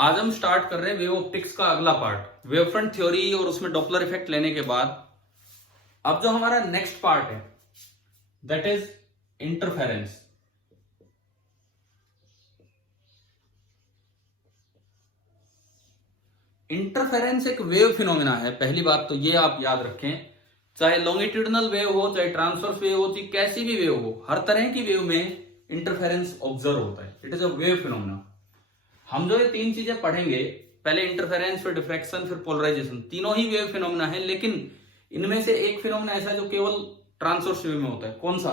आज हम स्टार्ट कर रहे हैं वेव ऑप्टिक्स का अगला पार्ट, वेव फ्रंट थ्योरी और उसमें डॉपलर इफेक्ट लेने के बाद अब जो हमारा नेक्स्ट पार्ट है दैट इज इंटरफेरेंस। इंटरफेरेंस एक वेव फिनोमेना है। पहली बात तो ये आप याद रखें, चाहे लॉन्गिट्यूडनल वेव हो, चाहे ट्रांसवर्स वेव होती, कैसी भी वेव हो, हर तरह की वेव में इंटरफेरेंस ऑब्जर्व होता है। It is a wave phenomena. हम जो ये तीन चीजें पढ़ेंगे, पहले इंटरफेरेंस, फिर डिफ्रैक्शन, फिर पोलराइजेशन, तीनों ही वेव फिनोमेना है, लेकिन इनमें से एक फिनोमेना ऐसा है जो केवल ट्रांसवर्स वेव में होता है। कौन सा?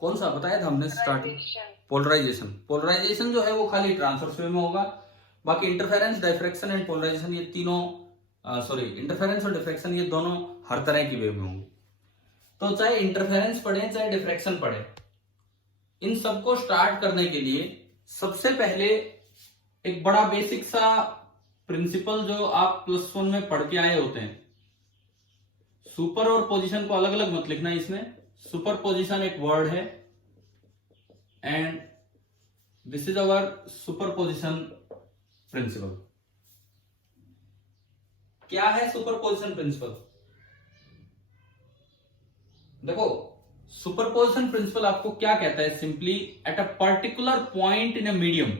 कौन सा बताया था हमने स्टार्टिंग? पोलराइजेशन। पोलराइजेशन जो है वो खाली ट्रांसवर्स वेव में होगा। बाकी इंटरफेरेंस, डिफ्रैक्शन एंड पोलराइजेशन ये तीनों इंटरफेरेंस और डिफ्रैक्शन ये दोनों हर तरह की वेव में होंगे। तो चाहे इंटरफेरेंस पढ़े चाहे डिफ्रैक्शन पढ़े, इन सबको स्टार्ट करने के लिए सबसे पहले एक बड़ा बेसिक सा प्रिंसिपल जो आप +1 में पढ़ के आए होते हैं, सुपर और पोजीशन को अलग अलग मत लिखना। इसमें सुपर पोजीशन एक वर्ड है and this is our superposition principle. क्या है सुपर पोजीशन प्रिंसिपल? देखो, सुपरपोजिशन प्रिंसिपल आपको क्या कहता है? Simply at a particular point in a medium,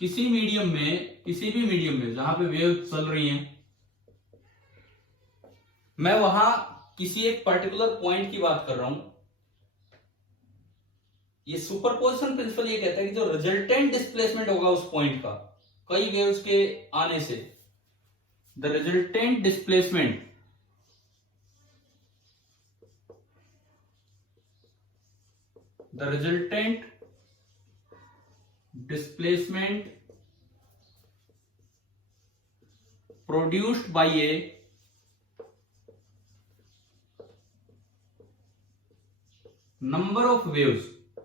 किसी मीडियम में, किसी भी मीडियम में जहां पे वेव चल रही हैं, मैं वहां किसी एक पर्टिकुलर पॉइंट की बात कर रहा हूं। ये सुपरपोजिशन प्रिंसिपल ये कहता है कि जो रिजल्टेंट डिस्प्लेसमेंट होगा उस पॉइंट का, कई वेव्स के आने से, the resultant displacement produced by a number of waves,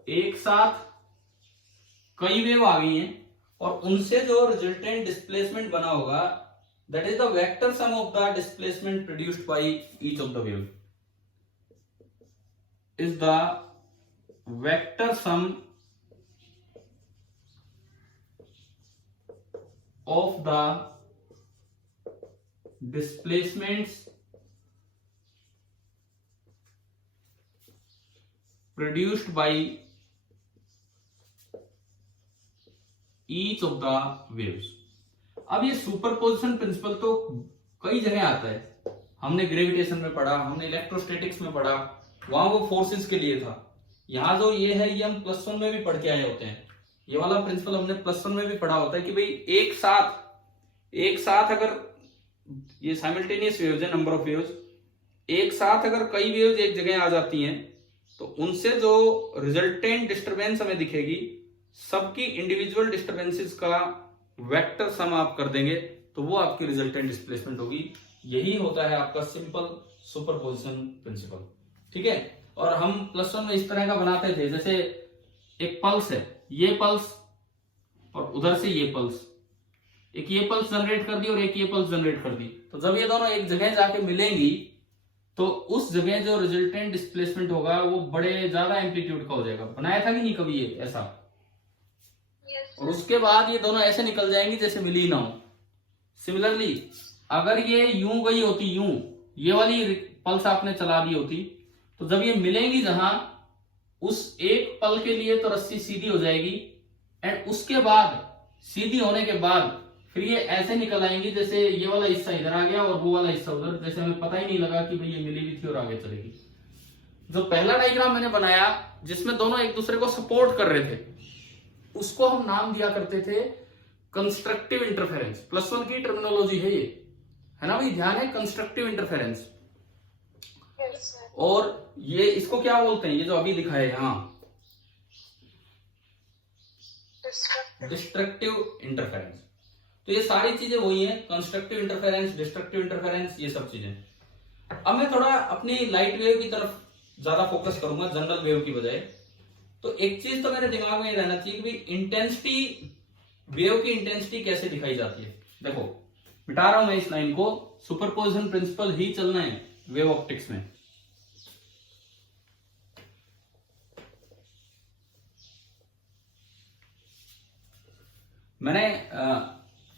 एक साथ कई वेव आ गई हैं और उनसे जो रिजल्टेंट डिस्प्लेसमेंट बना होगा, that is the vector sum of the displacement produced by each of the wave, is the vector sum of the displacements produced by each of the waves। अब ये सुपरपोजिशन प्रिंसिपल तो कई जगह आता है। हमने ग्रेविटेशन में पढ़ा, हमने इलेक्ट्रोस्टैटिक्स में पढ़ा, वहां वो फोर्सेस के लिए था। यहां जो ये है ये हम +1 में भी पढ़ के आए होते हैं। ये वाला प्रिंसिपल हमने +1 में भी पढ़ा होता है कि भाई एक साथ अगर ये साइमल्टेनियस वेव्स है, नंबर ऑफ वेव्स, एक साथ अगर कई वेव्स एक जगह आ जाती हैं तो उनसे जो रिजल्टेंट डिस्टरबेंस हमें दिखेगी, सबकी इंडिविजुअल डिस्टरबेंसेस का वेक्टर सम आप कर देंगे तो वो आपकी रिजल्टेंट डिस्प्लेसमेंट होगी। यही होता है आपका सिंपल सुपरपोजिशन प्रिंसिपल। ठीक है। और हम +1 में इस तरह का बनाते थे, जैसे एक पल्स है, ये पल्स और उधर से ये पल्स, एक ये पल्स जनरेट कर दी और एक ये पल्स जनरेट कर दी, तो जब ये दोनों एक जगह जाके मिलेंगी तो उस जगह जो रिजल्टेंट डिस्प्लेसमेंट होगा वो बड़े ज्यादा एम्पलीट्यूड का हो जाएगा। बनाया था कि नहीं कभी ये ऐसा? और उसके बाद ये दोनों ऐसे निकल जाएंगी जैसे मिली ना हो। सिमिलरली अगर ये यूं गई होती, यूं ये वाली पल्स आपने चला दी होती, तो जब ये मिलेंगी जहां, उस एक पल के लिए तो रस्सी सीधी हो जाएगी एंड उसके बाद सीधी होने के बाद फिर ये ऐसे निकल आएंगी जैसे ये वाला हिस्सा इधर आ गया और वो वाला हिस्सा उधर, जैसे हमें पता ही नहीं लगा कि भाई ये मिली भी थी और आगे चलेगी। जो पहला डायग्राम मैंने बनाया जिसमें दोनों एक दूसरे को सपोर्ट कर रहे थे, उसको हम नाम दिया करते थे कंस्ट्रक्टिव इंटरफेरेंस। +1 की टर्मिनोलॉजी है ये, है ना भाई? ध्यान है, कंस्ट्रक्टिव इंटरफेरेंस। और ये इसको क्या बोलते हैं, ये जो अभी दिखाया है यहां, डिस्ट्रक्टिव इंटरफेरेंस। तो ये सारी चीजें वही हैं, कंस्ट्रक्टिव इंटरफेरेंस, डिस्ट्रक्टिव इंटरफेरेंस, ये सब चीजें। अब मैं थोड़ा अपनी लाइट वेव की तरफ ज्यादा फोकस करूंगा जनरल वेव की बजाय। तो एक चीज तो मेरे दिमाग में रहना चाहिए कि इंटेंसिटी, वेव की इंटेंसिटी कैसे दिखाई जाती है। देखो, मिटा रहा हूं मैं इस लाइन को, सुपरपोजिशन प्रिंसिपल ही चलना है वेव ऑप्टिक्स में। मैंने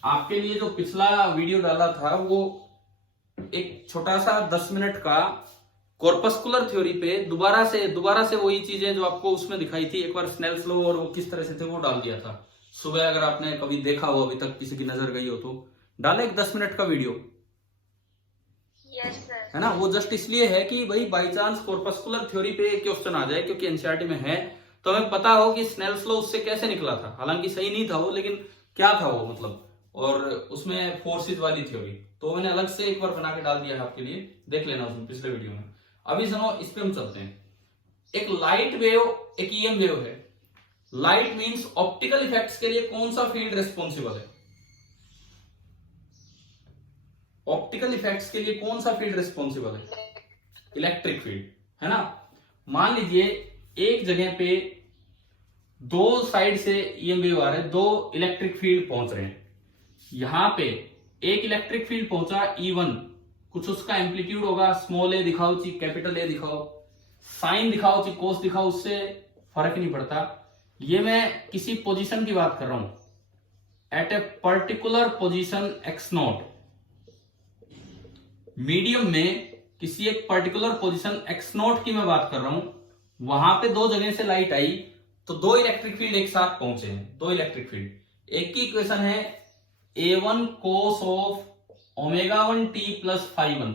आपके लिए जो पिछला वीडियो डाला था वो एक छोटा सा 10 मिनट का कॉर्पस्कुलर थ्योरी पे दोबारा से वही चीजें जो आपको उसमें दिखाई थी, एक बार स्नेल्स लॉ और वो किस तरह से थे वो डाल दिया था सुबह। अगर आपने कभी देखा हो, अभी तक किसी की नजर गई हो तो डाले एक 10 मिनट का वीडियो। Yes sir. है ना, वो जस्ट इसलिए है कि भाई बाई चांस कॉर्पस्कुलर थ्योरी पे क्वेश्चन आ जाए, क्योंकि एनसीईआरटी में है, तो हमें पता हो कि स्नेल्स लॉ उससे कैसे निकला था। हालांकि सही नहीं था वो, लेकिन क्या था वो मतलब, और उसमें फोर्सेज वाली थ्योरी, तो मैंने अलग से एक बार बना के डाल दिया है आपके लिए, देख लेना उसमें पिछले वीडियो में। अभी सुनो, इस पे हम चलते हैं। एक लाइट वेव, एक ईएम वेव है। लाइट मींस ऑप्टिकल इफेक्ट्स के लिए कौन सा फील्ड रिस्पॉन्सिबल है? ऑप्टिकल इफेक्ट्स के लिए कौन सा फील्ड रिस्पॉन्सिबल है? इलेक्ट्रिक फील्ड, है ना। मान लीजिए एक जगह पे दो साइड से ईएम वेव आ रहे हैं, दो इलेक्ट्रिक फील्ड पहुंच रहे हैं। यहां पे एक इलेक्ट्रिक फील्ड पहुंचा E1, कुछ उसका एम्पलीट्यूड होगा, स्मॉल ए दिखाओ ची कैपिटल ए दिखाओ, साइन दिखाओ ची कोस दिखाओ, उससे फर्क नहीं पड़ता। ये मैं किसी पोजीशन की बात कर रहा हूं, at a particular position x0, medium में किसी एक पर्टिकुलर पोजीशन x0 की मैं बात कर रहा हूं। वहां पे दो जगह से लाइट आई, तो दो इलेक्ट्रिक फील्ड एक साथ पहुंचे हैं, दो इलेक्ट्रिक फील्ड। एक की इक्वेशन है A1 cos of ω1t plus φ1।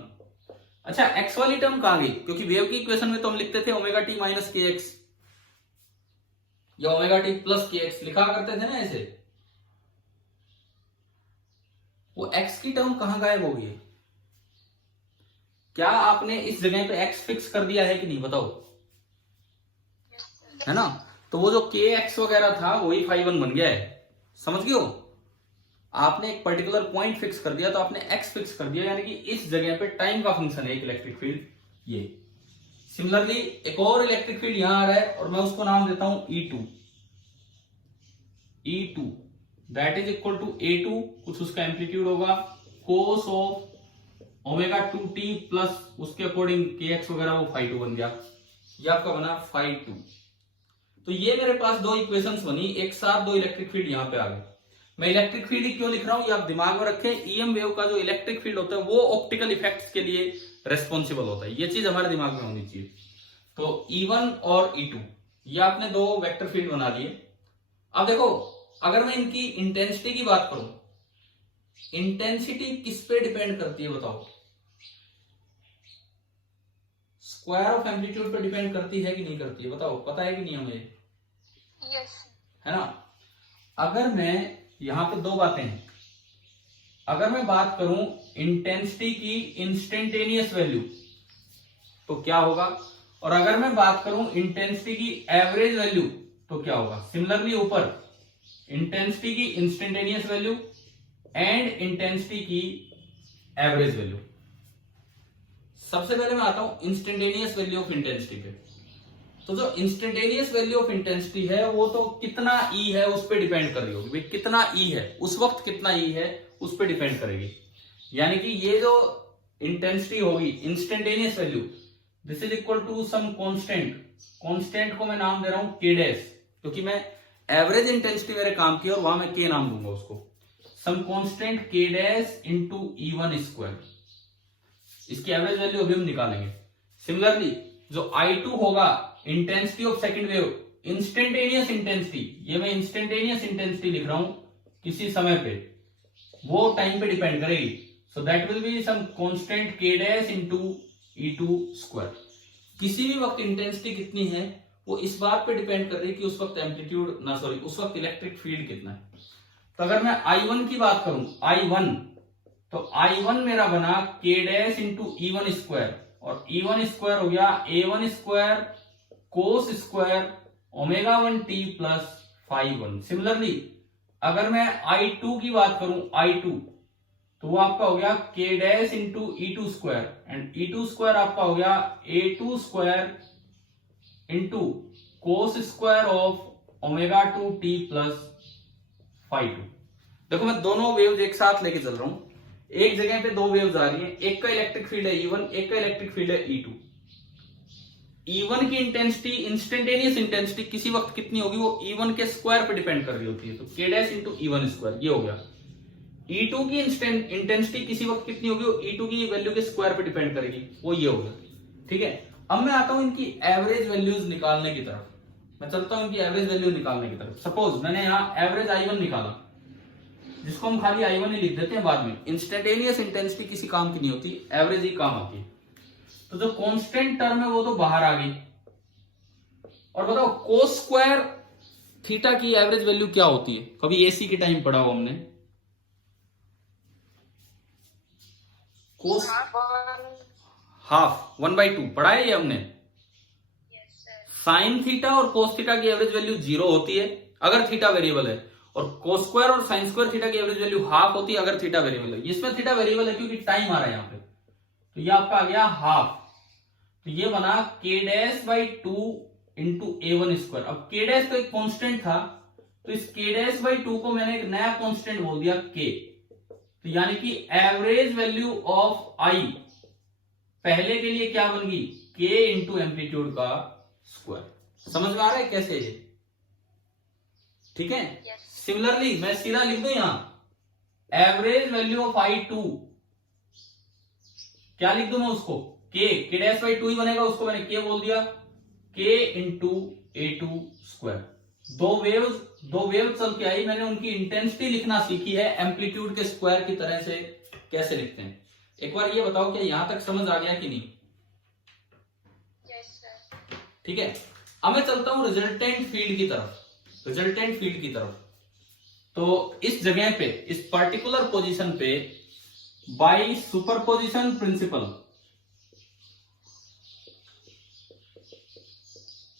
अच्छा, x वाली टर्म कहां गई? क्योंकि वेव की इक्वेशन में तो हम लिखते थे ωt माइनस kx या ωt प्लस kx लिखा करते थे ना ऐसे। वो x की टर्म कहां गायब हो गई? क्या आपने इस जगह पे x फिक्स कर दिया है कि नहीं, बताओ? है ना, तो वो जो kx वगैरह था वही φ1 बन गया है, समझ गए हो? आपने एक पर्टिकुलर पॉइंट फिक्स कर दिया, तो आपने x फिक्स कर दिया, यानी कि इस जगह पे टाइम का फंक्शन है एक इलेक्ट्रिक फील्ड ये। सिमिलरली एक और इलेक्ट्रिक फील्ड यहां आ रहा है, और मैं उसको नाम देता हूं E2 that is equal to A2, कुछ उसका एम्पलीट्यूड होगा, कोस ऑफ ω2t प्लस उसके अकॉर्डिंग kx वगैरह, वो φ2 बन गया। ये आपका बना φ2। तो ये मेरे पास दो इक्वेशंस बनी, एक साथ दो इलेक्ट्रिक फील्ड यहां पे आ गए। मैं इलेक्ट्रिक फील्ड ही क्यों लिख रहा हूं ये आप दिमाग में रखें। ईएम वेव का जो इलेक्ट्रिक फील्ड होता है वो ऑप्टिकल इफेक्ट्स के लिए रेस्पॉन्सिबल होता है, ये चीज हमारे दिमाग में होनी चाहिए। तो E1 और E2 ये आपने दो वेक्टर फील्ड बना लिए। अब देखो, अगर मैं इनकी इंटेंसिटी की बात करूं, इंटेंसिटी किस पे डिपेंड करती है बताओ? स्क्वायर ऑफ एम्पलीट्यूड पे डिपेंड करती है कि नहीं करती है, बताओ? पता है कि नहीं हमें? यस। है ना। अगर मैं यहां पे दो बातें हैं, अगर मैं बात करूं इंटेंसिटी की इंस्टेंटेनियस वैल्यू तो क्या होगा, और अगर मैं बात करूं इंटेंसिटी की एवरेज वैल्यू तो क्या होगा? सिमिलरली ऊपर इंटेंसिटी की इंस्टेंटेनियस वैल्यू एंड इंटेंसिटी की एवरेज वैल्यू। सबसे पहले मैं आता हूं इंस्टेंटेनियस वैल्यू ऑफ इंटेंसिटी पे। तो जो इंस्टेंटेनियस वैल्यू ऑफ इंटेंसिटी है वो तो कितना E है उस पर डिपेंड कर रही होगी भाई, कितना E है उस वक्त, कितना E है उस पर डिपेंड करेगी। यानी कि ये जो इंटेंसिटी होगी instantaneous value, this is equal to some constant, constant को मैं नाम दे रहा हूं K डैश, क्योंकि मैं एवरेज इंटेंसिटी मेरे काम की और वहां मैं K नाम दूंगा उसको, some constant K dash into E1 square. इसकी एवरेज वैल्यू अभी हम निकालेंगे। सिमिलरली जो I2 होगा, intensity of second wave, instantaneous intensity, ये मैं इंस्टेंटेनियस इंटेंसिटी लिख रहा हूं किसी समय पे, वो टाइम पे डिपेंड करेगी। So that will be some constant K dash into E2 square. किसी भी वक्त इंटेंसिटी कितनी है वो इस बात पे डिपेंड कर रही है कि उस वक्त एम्पलीट्यूड ना सॉरी उस वक्त इलेक्ट्रिक फील्ड कितना है। तो अगर मैं I1 की बात करूं, I1, तो I1 मेरा बना K dash into E1 square, और E1 स्क्वायर हो गया A1 square cos square ω1t plus φ1। Similarly अगर मैं I2 की बात करूं, I2, तो वो आपका हो गया K dash into E2 square, and E2 square आपका हो गया A2 square into cos square of ω2t plus φ2। देखो मैं दोनों वेव्स एक साथ लेके चल रहा हूं, एक जगह पे दो वेव्स आ रही हैं, एक का इलेक्ट्रिक फील्ड है E1, एक का इलेक्ट्रिक फील्ड है E2। E1 की इंटेंसिटी, इंस्टेंटेनियस इंटेंसिटी किसी वक्त कितनी होगी, वो E1 के स्क्वायर पे डिपेंड कर रही होती है, तो K dash into E1 square, ये हो गया। E2 की इंटेंसिटी किसी वक्त कितनी होगी, वो E2 की वैल्यू के स्क्वायर पे डिपेंड करेगी, वो ये हो गया। ठीक है, अब मैं आता हूं इनकी एवरेज वैल्यूज निकालने की तरफ। मैं चलता हूं इनकी एवरेज वैल्यू निकालने की तरफ। सपोज मैंने यहाँ एवरेज I1 निकाला, जिसको हम खाली I1 ही लिख देते हैं बाद में। इंस्टेंटेनियस इंटेंसिटी किसी काम की नहीं होती, एवरेज ही काम आती है। तो जो कांस्टेंट टर्म है वो तो बाहर आ गई। और बताओ कोस स्क्वायर थीटा की एवरेज वैल्यू क्या होती है, कभी एसी के टाइम पढ़ा हो हमने। कोस हाफ 1/2 पढ़ा है ये हमने। Yes, sir. साइन थीटा और कोस थीटा की एवरेज वैल्यू 0 होती है अगर थीटा वेरिएबल है, और कोस स्क्वायर और साइन स्क्वायर थीटा की एवरेज वैल्यू हाफ होती है अगर थीटा वेरिएबल है। इसमें थीटा वेरिएबल है क्योंकि टाइम आ रहा है यहाँ पे, तो ये आपका आ गया हाफ। तो ये बना K dash by 2 into A1 square. अब K डैश तो एक कांस्टेंट था, तो इस K डैश बाई 2 को मैंने एक नया कांस्टेंट बोल दिया K। तो यानी कि एवरेज वैल्यू ऑफ I पहले के लिए क्या बन गई, K इंटू एम्पलीट्यूड का स्क्वायर। समझ में आ रहा है कैसे ये, ठीक है। Yes. सिमिलरली मैं सीधा लिख दूं यहां एवरेज वैल्यू ऑफ I2, क्या लिख दूं मैं उसको, K डैश बाई 2 ही बनेगा, उसको मैंने K बोल दिया, K इंटू A2 स्क्वायर। दो वेव चल के आई, मैंने उनकी इंटेंसिटी लिखना सीखी है एम्पलीट्यूड के स्क्वायर की तरह से कैसे लिखते हैं। एक बार ये बताओ क्या यहां तक समझ आ गया कि नहीं। Yes, sir. ठीक है, अब मैं चलता हूं रिजल्टेंट फील्ड की तरफ। तो इस जगह पे, इस पर्टिकुलर पोजीशन पे बाय सुपरपोजिशन प्रिंसिपल,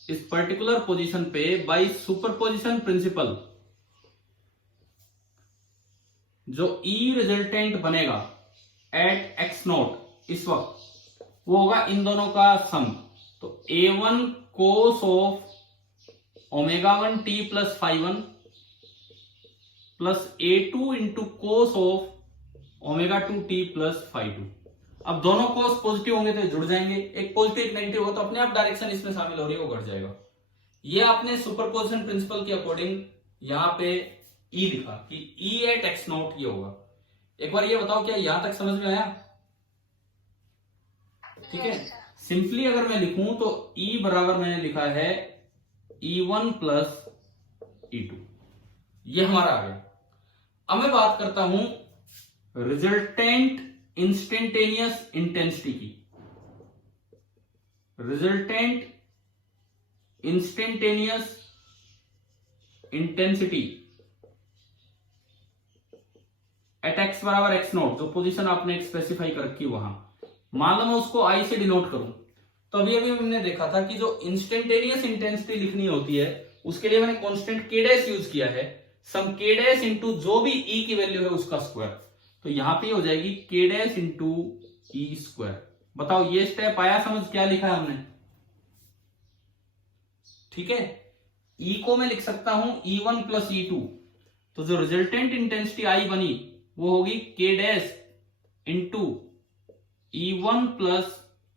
इस पर्टिकुलर पोजीशन पे बाय सुपरपोजिशन प्रिंसिपल जो E रिजल्टेंट बनेगा एट x नोट इस वक्त, वो होगा इन दोनों का सम। तो A1 cos of omega 1 t plus φ1 plus A2 into cos of omega 2 t plus φ2। अब दोनों कोस पॉजिटिव होंगे तो जुड़ जाएंगे, एक पॉजिटिव एक नेगेटिव हो तो अपने आप डायरेक्शन इसमें शामिल हो रही है, वो घट जाएगा। ये आपने सुपरपोजिशन प्रिंसिपल के अकॉर्डिंग यहां पे E लिखा कि E एट x नोट ये होगा। एक बार ये बताओ क्या यहां तक समझ में आया, ठीक है। Yes, sir. सिंपली अगर मैं लिखूं तो E बराबर मैंने लिखा है E1 प्लस E2, ये हमारा आ गया। अब मैं बात करता हूं रिजल्टेंट इंस्टेंटेनियस इंटेंसिटी की। Resultant instantaneous intensity at x बराबर x नोट, जो पोजीशन आपने स्पेसिफाई कर रखी वहां, मान लो मैं उसको I से डिनोट करूं, तो अभी हमने देखा था कि जो इंस्टेंटेनियस इंटेंसिटी लिखनी होती है उसके लिए मैंने कांस्टेंट K डैश यूज किया है, सम K डैश इंटू जो भी E की वैल्यू है उसका स्क्वायर। तो यहां पे हो जाएगी K dash into E square. बताओ ये स्टेप आया समझ, क्या लिखा है हमने, ठीक है। E को मैं लिख सकता हूं E1 प्लस E2, तो जो रिजल्टेंट इंटेंसिटी I बनी वो होगी K dash into E1 plus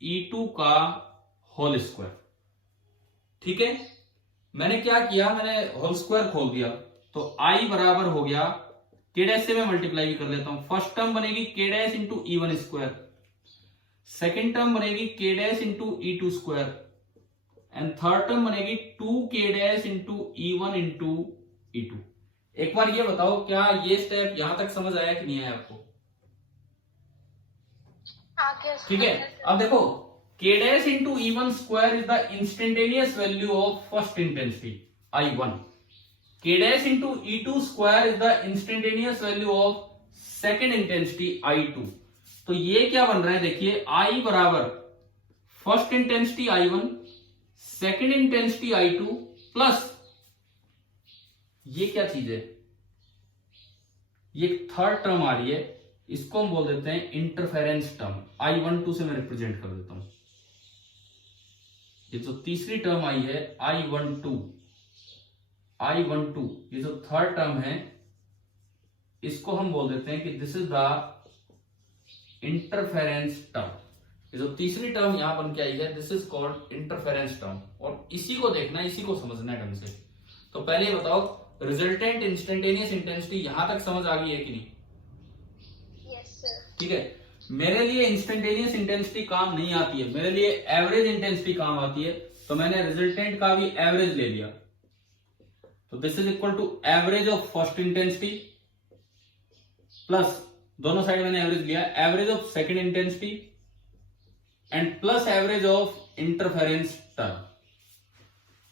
E2 का होल स्क्वायर, ठीक है। मैंने क्या किया, मैंने होल स्क्वायर खोल दिया, तो I बराबर हो गया K डैश से मैं मल्टीप्लाई भी कर लेता हूं। फर्स्ट टर्म बनेगी K dash into E1 square, second term बनेगी K dash into E2 square, and third term बनेगी 2K dash into E1 into E2। एक बार ये बताओ क्या ये स्टेप यहां तक समझ आया कि नहीं आया आपको, आगे ठीक है। अब देखो K dash into E1 square is the instantaneous value of first intensity I1, K dash into E2 square is the instantaneous value of second intensity I2। तो ये क्या बन रहा है, देखिए I बराबर first intensity I1, second intensity I2 plus ये क्या चीज है, ये थर्ड टर्म आ रही है, इसको हम बोल देते हैं इंटरफेरेंस टर्म। I12 से मैं रिप्रेजेंट कर देता हूं। ये जो तीसरी टर्म आई है I12, ये जो थर्ड टर्म है इसको हम बोल देते हैं कि this is the interference term. ये जो तीसरी टर्म यहाँ बन के आई है, this is called interference term, और इसी को देखना है, इसी को समझना है ढंग से। तो पहले ये बताओ, रिजल्टेंट इंस्टेंटेनियस इंटेंसिटी यहां तक समझ आ गई है कि नहीं? Yes sir. ठीक है, मेरे लिए इंस्टेंटेनियस इंटेंसिटी काम नहीं आती है, मेरे लिए एवरेज इंटेंसिटी काम आती है, तो मैंने रिजल्टेंट का भी एवरेज ले लिया। तो this is equal to average of first intensity plus, दोनों साइड मैंने एवरेज लिया, average of second intensity and plus average of interference term.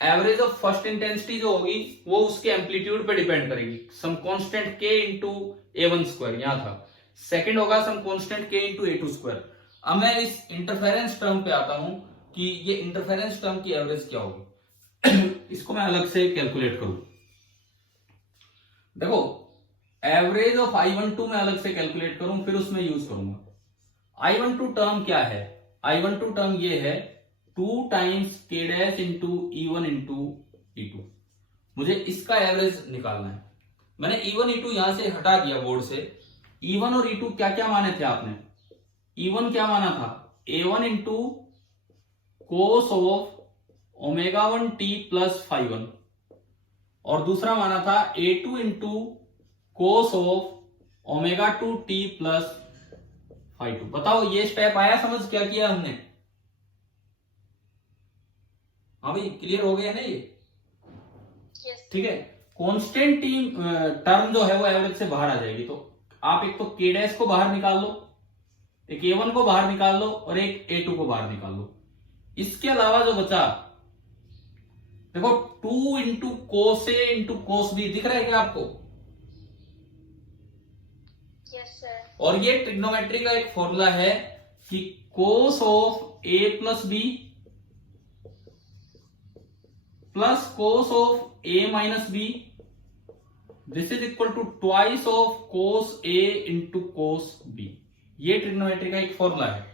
Average of first intensity जो होगी वो उसके एम्पलीट्यूड पे डिपेंड करेगी, some constant k into A1 square यहां था। सेकंड होगा some constant k into A2 square. अब मैं इस इंटरफेरेंस टर्म पे आता हूं कि ये इंटरफेरेंस टर्म की एवरेज क्या होगी। इसको मैं अलग से कैलकुलेट करूं। देखो, एवरेज ऑफ I12 मैं अलग से कैलकुलेट करूं, फिर उसमें यूज करूंगा। I12 टर्म क्या है? I12 टर्म ये है 2 times k dash into E1 into E2। मुझे इसका एवरेज निकालना है। मैंने E1 E2 यहां से हटा दिया बोर्ड से। E1 और E2 क्या क्या माने थे आपने? E1 क्या माना था? A1 into cos of omega 1 t plus phi 1, और दूसरा माना था A2 into cos of omega 2 t plus phi 2। बताओ ये स्टेप आया समझ? क्या किया हमने? हाँ भाई, क्लियर हो गया ना ये? ठीक है, कांस्टेंट टर्म जो है वो एवरेज से बाहर आ जाएगी। तो आप एक तो k डैश को बाहर निकाल लो, एक A1 को बाहर निकाल लो और एक A2 को बाहर निकाल लो। इसके अलावा जो बचा, देखो 2 into cos A into cos B दिख रहा है क्या आपको? Yes sir. और ये ट्रिग्नोमेट्री का एक फॉर्मूला है कि cos of A plus B plus cos of A minus B, this is equal to twice of cos A into cos B. ये ट्रिग्नोमेट्री का एक फॉर्मूला है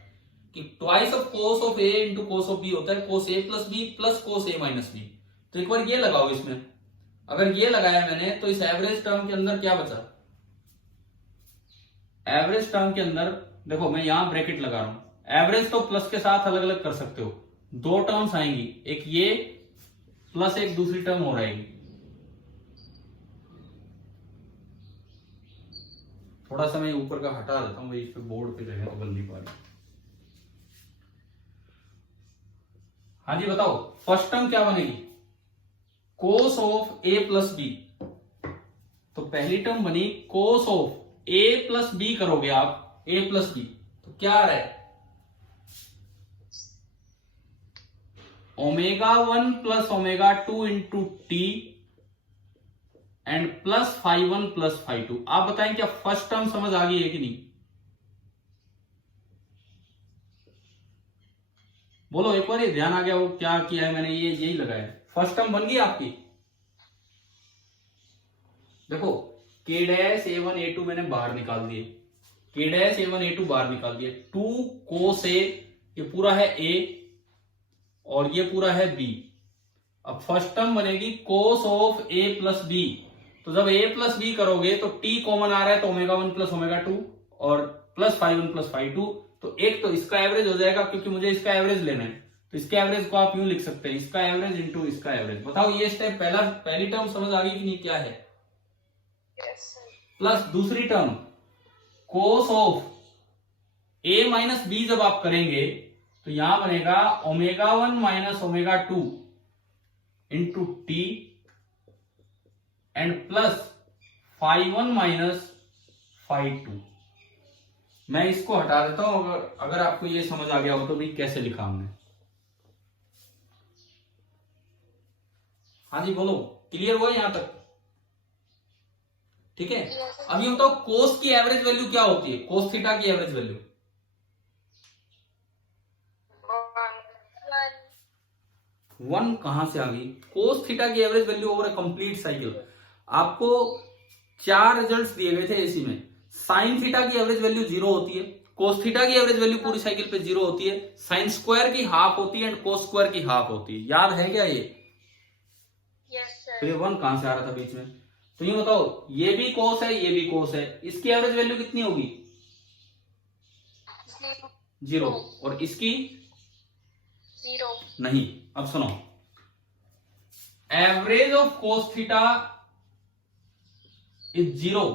कि twice of cos A into cos of B होता है cos A plus B plus cos A minus B. तो एक बार ये लगाओ इसमें, अगर ये लगाया मैंने तो इस एवरेज टर्म के अंदर क्या बचा? एवरेज टर्म के अंदर देखो, मैं यहां ब्रैकेट लगा रहा हूं। एवरेज तो प्लस के साथ अलग अलग कर सकते हो, दो टर्म्स आएंगी, एक ये प्लस एक दूसरी टर्म हो रहेगी। थोड़ा सा मैं ऊपर का हटा देता हूं, इस पे बोर्ड पे जगह तो बन नहीं पा रही। हाँ जी बताओ, फर्स्ट टर्म क्या बनेगी? Cos of A plus B. तो पहली टर्म बनी cos of A plus B, करोगे आप ए प्लस बी तो क्या आ रहा है? Omega 1 plus omega 2 into t and plus phi 1 plus phi 2। आप बताएं क्या फर्स्ट टर्म समझ आ गई है कि नहीं? बोलो एक बार, ये ध्यान आ गया वो क्या किया है मैंने? ये यही लगाया, फर्स्ट टर्म बन गई आपकी। देखो k डैश A1 A2 मैंने बाहर निकाल दिए, k डैश A1 A2 बाहर निकाल दिए। 2 कोस ए, ये पूरा है A और ये पूरा है B। अब फर्स्ट टर्म बनेगी cos of A plus B। तो जब A प्लस B करोगे तो t कॉमन आ रहा है, तो ओमेगा 1 प्लस ओमेगा 2 और प्लस फाई 1 प्लस फाई 2। तो एक तो इसका एवरेज हो जाएगा, क्योंकि मुझे इसका एवरेज लेना है। तो इसके एवरेज को आप यूं लिख सकते हैं, इसका एवरेज इंटू इसका एवरेज। बताओ ये स्टेप पहली टर्म समझ आ गई कि नहीं? क्या है? Yes sir. प्लस दूसरी term cos of A minus B जब आप करेंगे तो यहां बनेगा omega 1 minus omega 2 into t and plus phi 1 minus phi 2। मैं इसको हटा देता हूं, अगर आपको ये समझ आ गया हो तो भी कैसे लिखा हमने। हाँ जी बोलो, क्लियर हुआ यहां तक? ठीक है, अब ये बताओ कोस की एवरेज वैल्यू क्या होती है? कोस थीटा की एवरेज वैल्यू 1 कहां से आ गई? कोस थीटा की average value over a complete cycle. आपको 4 रिजल्ट्स दिए गए थे एसी में। साइन थीटा की एवरेज वैल्यू 0 होती है, कोस थीटा की एवरेज वैल्यू पूरी साइकिल पे 0 होती है, साइन स्क्वायर की हाफ होती है एंड कोस स्क्वायर की हाफ होती है। याद है क्या ये? Yes sir. तो ये 1 कहां से आ रहा था बीच में? तो ये बताओ, ये भी कोस है, ये भी कोस है, इसकी एवरेज वैल्यू कितनी होगी? 0। और इसकी 0। नहीं। अब सुनो, average of cos theta is 0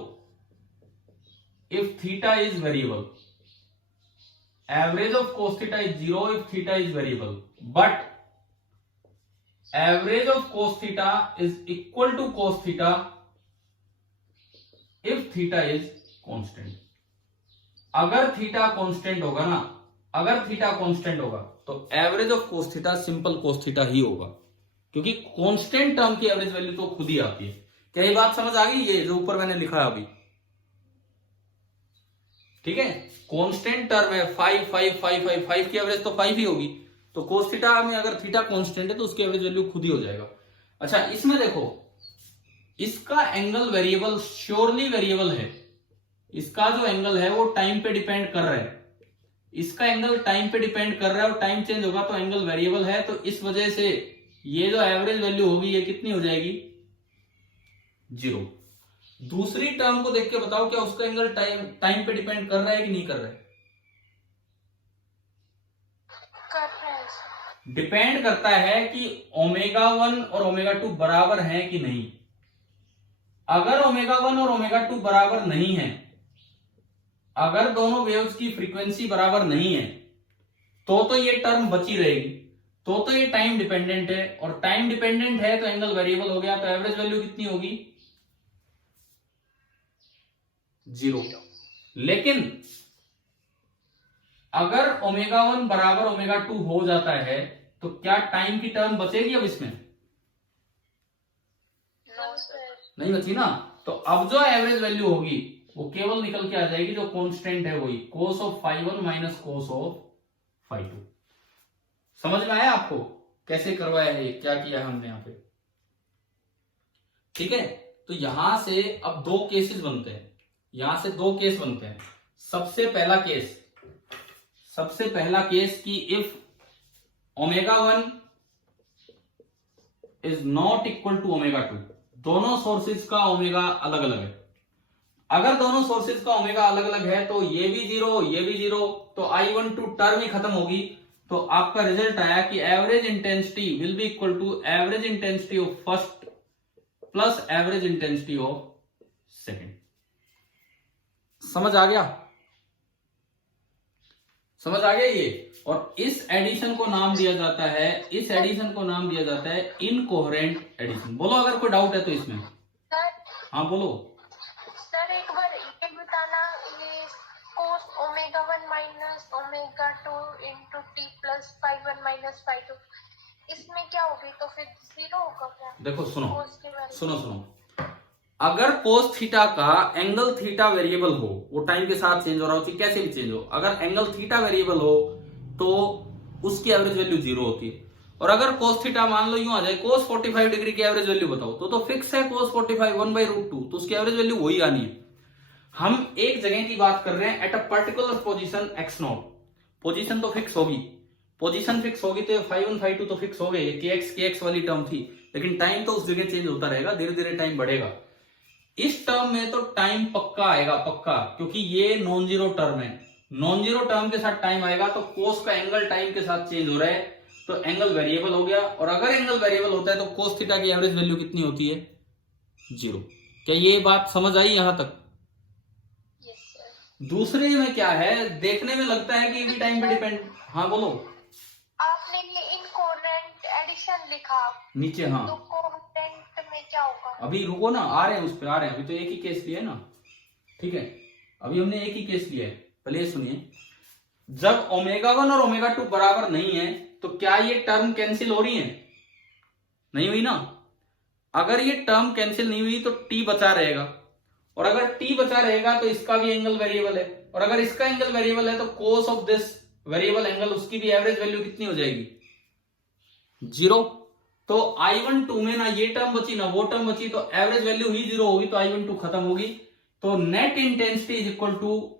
if theta is variable. Average of cos theta is 0 if theta is variable, but average of cos theta is equal to cos theta if theta is constant. अगर theta constant होगा ना, अगर theta constant होगा तो average of cos theta simple cos theta ही होगा, क्योंकि constant term की एवरेज वैल्यू तो खुद ही आती है। क्या ये बात समझ आ गई? ये जो ऊपर मैंने लिखा है अभी, ठीक है, कांस्टेंट टर्म है 5 5 5 5 5 की एवरेज तो 5 ही होगी, तो cos थीटा में अगर थीटा कांस्टेंट है तो उसकी एवरेज वैल्यू खुद ही हो जाएगा। अच्छा, इसमें देखो, इसका एंगल वेरिएबल श्योरली वेरिएबल है, इसका जो एंगल है वो टाइम पे डिपेंड कर रहा है, इसका एंगल टाइम पे डिपेंड कर रहा है और टाइम चेंज होगा तो एंगल वेरिएबल है, तो इस वजह से ये जो एवरेज वैल्यू होगी ये कितनी हो जाएगी? 0। दूसरी टर्म को देख के बताओ, क्या उसका एंगल टाइम पे डिपेंड कर रहा है कि नहीं कर रहा है? कर रहा है। डिपेंड करता है कि ω1 और ω2 बराबर हैं कि नहीं। अगर ω1 और ω2 बराबर नहीं है, अगर दोनों वेव्स की फ्रीक्वेंसी बराबर नहीं है, तो ये टर्म बची रहेगी, तो ये टाइम डिपेंडेंट है, और टाइम डिपेंडेंट है तो एंगल वेरिएबल हो गया, तो एवरेज वैल्यू कितनी होगी? 0। लेकिन अगर ω1 बराबर ω2 हो जाता है तो क्या टाइम की टर्म बचेगी अब इसमें? No sir. नहीं बची ना। तो अब जो एवरेज वैल्यू होगी वो केवल निकल के आ जाएगी जो कांस्टेंट है वही, cos of φ1 minus cos of φ2। समझ में आया आपको कैसे करवाया है, क्या किया हमने यहां पे? ठीक है, तो यहां से अब दो केसेस बनते हैं, यहां से दो केस बनते हैं। सबसे पहला केस कि if ω1 is not equal to ω2, दोनों सोर्सेज का ओमेगा अलग अलग है। अगर दोनों सोर्सेज का ओमेगा अलग अलग है तो ये भी 0 ये भी 0, तो I12 टर्म ही खत्म होगी, तो आपका रिजल्ट आया कि average intensity will be equal to average intensity of first plus average intensity of second. समझ आ गया? समझ आ गया ये? और इस एडिशन को नाम दिया जाता है, इस एडिशन को नाम दिया जाता है इनकोहेरेंट एडिशन। बोलो अगर कोई डाउट है तो इसमें। सर, हाँ बोलो। सर एक बार ये बताना, ये cos ω1 minus ω2 into t plus φ1 minus φ2, इसमें क्या होगी? तो फिर 0 होगा क्या? देखो सुनो cos के बारे में। सुनो, अगर cos थीटा का एंगल थीटा वेरिएबल हो, वो टाइम के साथ चेंज हो रहा हो, कैसे भी चेंज हो, अगर एंगल थीटा वेरिएबल हो तो उसकी एवरेज वैल्यू 0 होती है। और अगर cos थीटा मान लो यूं आ जाए, cos 45 डिग्री की एवरेज वैल्यू बताओ, तो फिक्स है cos 45 1/√2, तो उसकी एवरेज वैल्यू वही आनी है। हम एक जगह की बात कर रहे हैं eight a particular position x0, position तो फिक्स होगी, पोजीशन फिक्स होगी तो φ1 φ2 तो फिक्स हो गए, kx वाली टर्म थी, लेकिन टाइम तो उस जगह चेंज होता रहेगा, धीरे धीरे टाइम बढ़ेगा। इस टर्म में तो टाइम पक्का आएगा, पक्का, क्योंकि ये नॉन जीरो टर्म है, नॉन जीरो टर्म के साथ टाइम आएगा, तो कोस का एंगल टाइम के साथ चेंज हो रहा है, तो एंगल वेरिएबल हो गया। और अगर एंगल वेरिएबल होता है तो कोस थीटा की एवरेज वैल्यू कितनी होती है? 0। क्या ये बात समझ आई यहां तक? Yes sir. दूसरे में क्या है, देखने में लगता है कि भी टाइम पे डिपेंड। हाँ बोलो। आपने ये इनकोहेरेंट एडिशन लिखा नीचे, हाँ तो कोहेरेंट में क्या होगा? अभी रुको ना, आ रहे हैं उस पर, आ रहे हैं, अभी तो एक ही केस लिया है ना, ठीक है, अभी हमने एक ही केस लिया है। पहले ये सुनिए, जब ω1 और ω2 बराबर नहीं है तो क्या ये टर्म कैंसिल हो रही है? नहीं हुई ना। अगर ये टर्म कैंसिल नहीं हुई तो t बचा रहेगा, और अगर t बचा रहेगा तो इसका भी एंगल वेरिएबल है, और अगर इसका एंगल वेरिएबल है तो cos of this variable angle, उसकी भी एवरेज वैल्यू कितनी हो जाएगी? 0। तो I12 में ना ये टर्म बची ना वो टर्म बची, तो एवरेज वैल्यू ही 0 होगी, तो I12 खत्म होगी। तो net intensity is equal to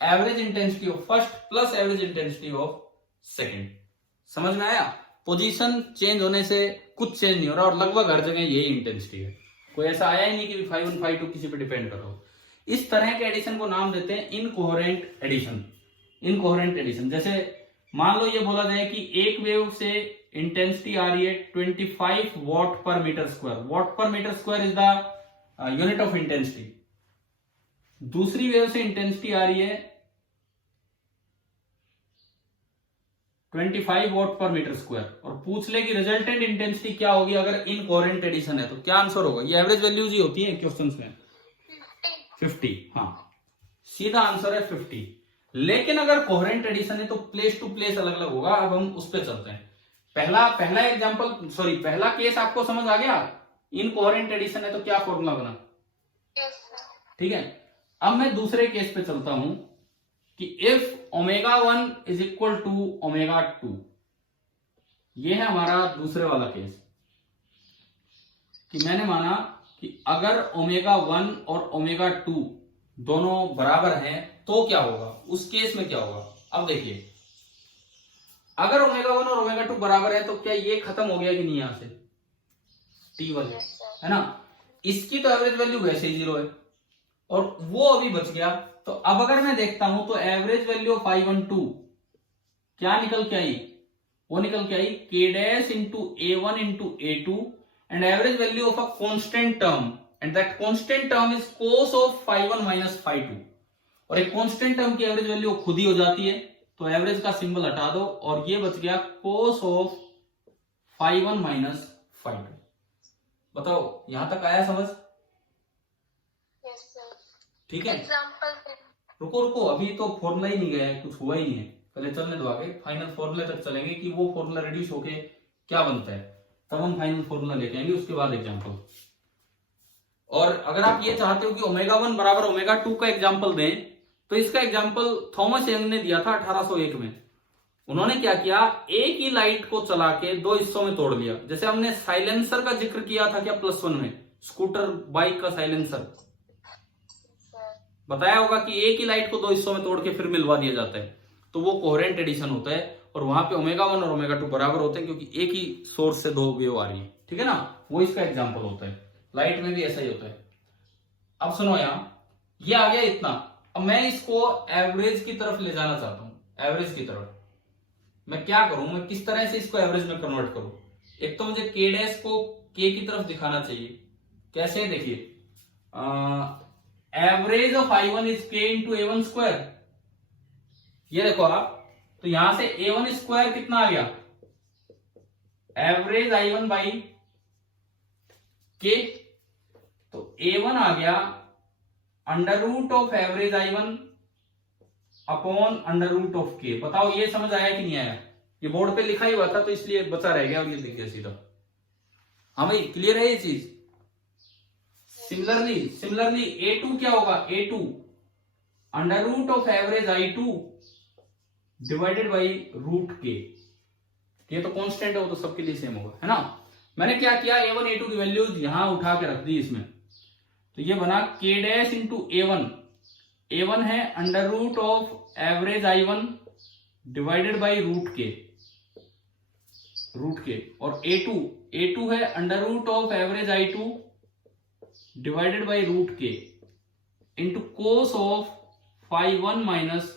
average intensity of first plus average intensity of second. समझ में आया? पोजीशन चेंज होने से कुछ चेंज नहीं हो रहा, और लगभग हर जगह यही इंटेंसिटी है, कोई ऐसा आया ही नहीं कि φ1 φ2 किसी पे डिपेंड कर रहा हो। इस तरह के एडिशन को नाम देते हैं इनकोहेरेंट एडिशन। Incoherent addition. जैसे मान लो ये बोला जाए कि एक वेव से इंटेंसिटी आ रही है 25 watt per metre square. Watt per metre square is the unit of intensity. दूसरी वेव से इंटेंसिटी आ रही है 25 वॉट पर मीटर स्क्वायर और पूछ ले कि रिजल्टेंट इंटेंसिटी क्या होगी अगर इनकोहेरेंट एडिशन है, तो क्या आंसर होगा? ये एवरेज वैल्यूज ही होती है क्वेश्चंस में। 50। हाँ, सीधा आंसर है 50। लेकिन अगर कोहेरेंट एडिशन है तो प्लेस टू प्लेस अलग अलग होगा। अब हम उस पर चलते हैं। पहला एग्जांपल, सॉरी पहला केस आपको समझ आ गया? इनकोहेरेंट एडिशन है तो क्या फॉर्मूला बना? ठीक है। अब मैं दूसरे केस पे चलता हूं कि इफ ω1 इज इक्वल टू ω2। ये है हमारा दूसरे वाला केस कि मैंने माना कि अगर ω1 और ω2 दोनों बराबर हैं तो क्या होगा। उस केस में क्या होगा? अब देखिए, अगर ω1 और ω2 बराबर है तो क्या ये खत्म हो गया कि नहीं? यहां से T1 है ना, इसकी तो एवरेज वैल्यू वैसे ही 0 है और वो अभी बच गया। तो अब अगर मैं देखता हूं तो एवरेज वैल्यू ऑफ I12 क्या निकल के आई? वो निकल के आई K dash into A1 into A2 and average value of a constant term and that constant term is cos of φ1 minus φ2। और एक कांस्टेंट टर्म की एवरेज वैल्यू खुद ही हो जाती है, तो एवरेज का सिंबल हटा दो और ये बच गया cos ऑफ φ1 माइनस φ2। बताओ यहां तक आया समझ? ठीक है। रुको अभी तो फॉर्मूला ही नहीं गया है, कुछ हुआ ही नहीं है। पहले चलने दो आगे, फाइनल फॉर्मूले तक चलेंगे कि वो फॉर्मूला रिड्यूस होके क्या बनता है, तब हम फाइनल फॉर्मूला लेके आएंगे, उसके बाद एग्जांपल। और अगर आप ये चाहते हो कि ω1 बराबर ω2 का एग्जांपल दें तो इसका एग्जांपल थॉमस यंग ने दिया था 1801 में। उन्होंने क्या किया, एक ही लाइट को चला के दो हिस्सों में तोड़ लिया। जैसे हमने साइलेंसर का जिक्र किया था क्या +1 में, स्कूटर बाइक का साइलेंसर बताया होगा कि एक ही लाइट को दो हिस्सों में तोड़ के फिर मिलवा दिया जाता है, तो वो कोहेरेंट एडिशन होता है। और वहां पे ω1 और ω2 बराबर होते हैं क्योंकि एक ही सोर्स से दो वेव आ रही है। ठीक है ना, वो इसका एग्जांपल होता है। लाइट में भी ऐसा ही होता है। अब सुनो, यहां ये आ गया इतना। अब मैं इसको एवरेज की तरफ ले जाना चाहता हूं। एवरेज की तरफ मैं क्या करूं, मैं किस तरह से इसको एवरेज में कन्वर्ट करूं? एक तो मुझे K डैश को K की तरफ दिखाना चाहिए। कैसे? देखिए, average of I1 is K into A1 square. ये देखो आप, तो यहां से A1 स्क्वायर कितना आ गया? Average I1 by K। तो A1 आ गया under root of average I1 upon under root of K। बताओ ये समझ आया कि नहीं आया? ये बोर्ड पे लिखा ही हुआ था तो इसलिए बचा रह गया और ये दिख गया सीधा। हाँ भाई, क्लियर है ये चीज? सिमिलरली A2 क्या होगा? A2 under root of average I2 divided by root K। ये तो कांस्टेंट है, वो तो सबके लिए सेम होगा, है ना। मैंने क्या किया, A1 A2 की वैल्यूज यहां उठा के रख दी इसमें, तो ये बना K डैश इंटू A1 है under root of average I1 divided by root K और A2 है under root of average I2 divided by root K into cos of φ1 minus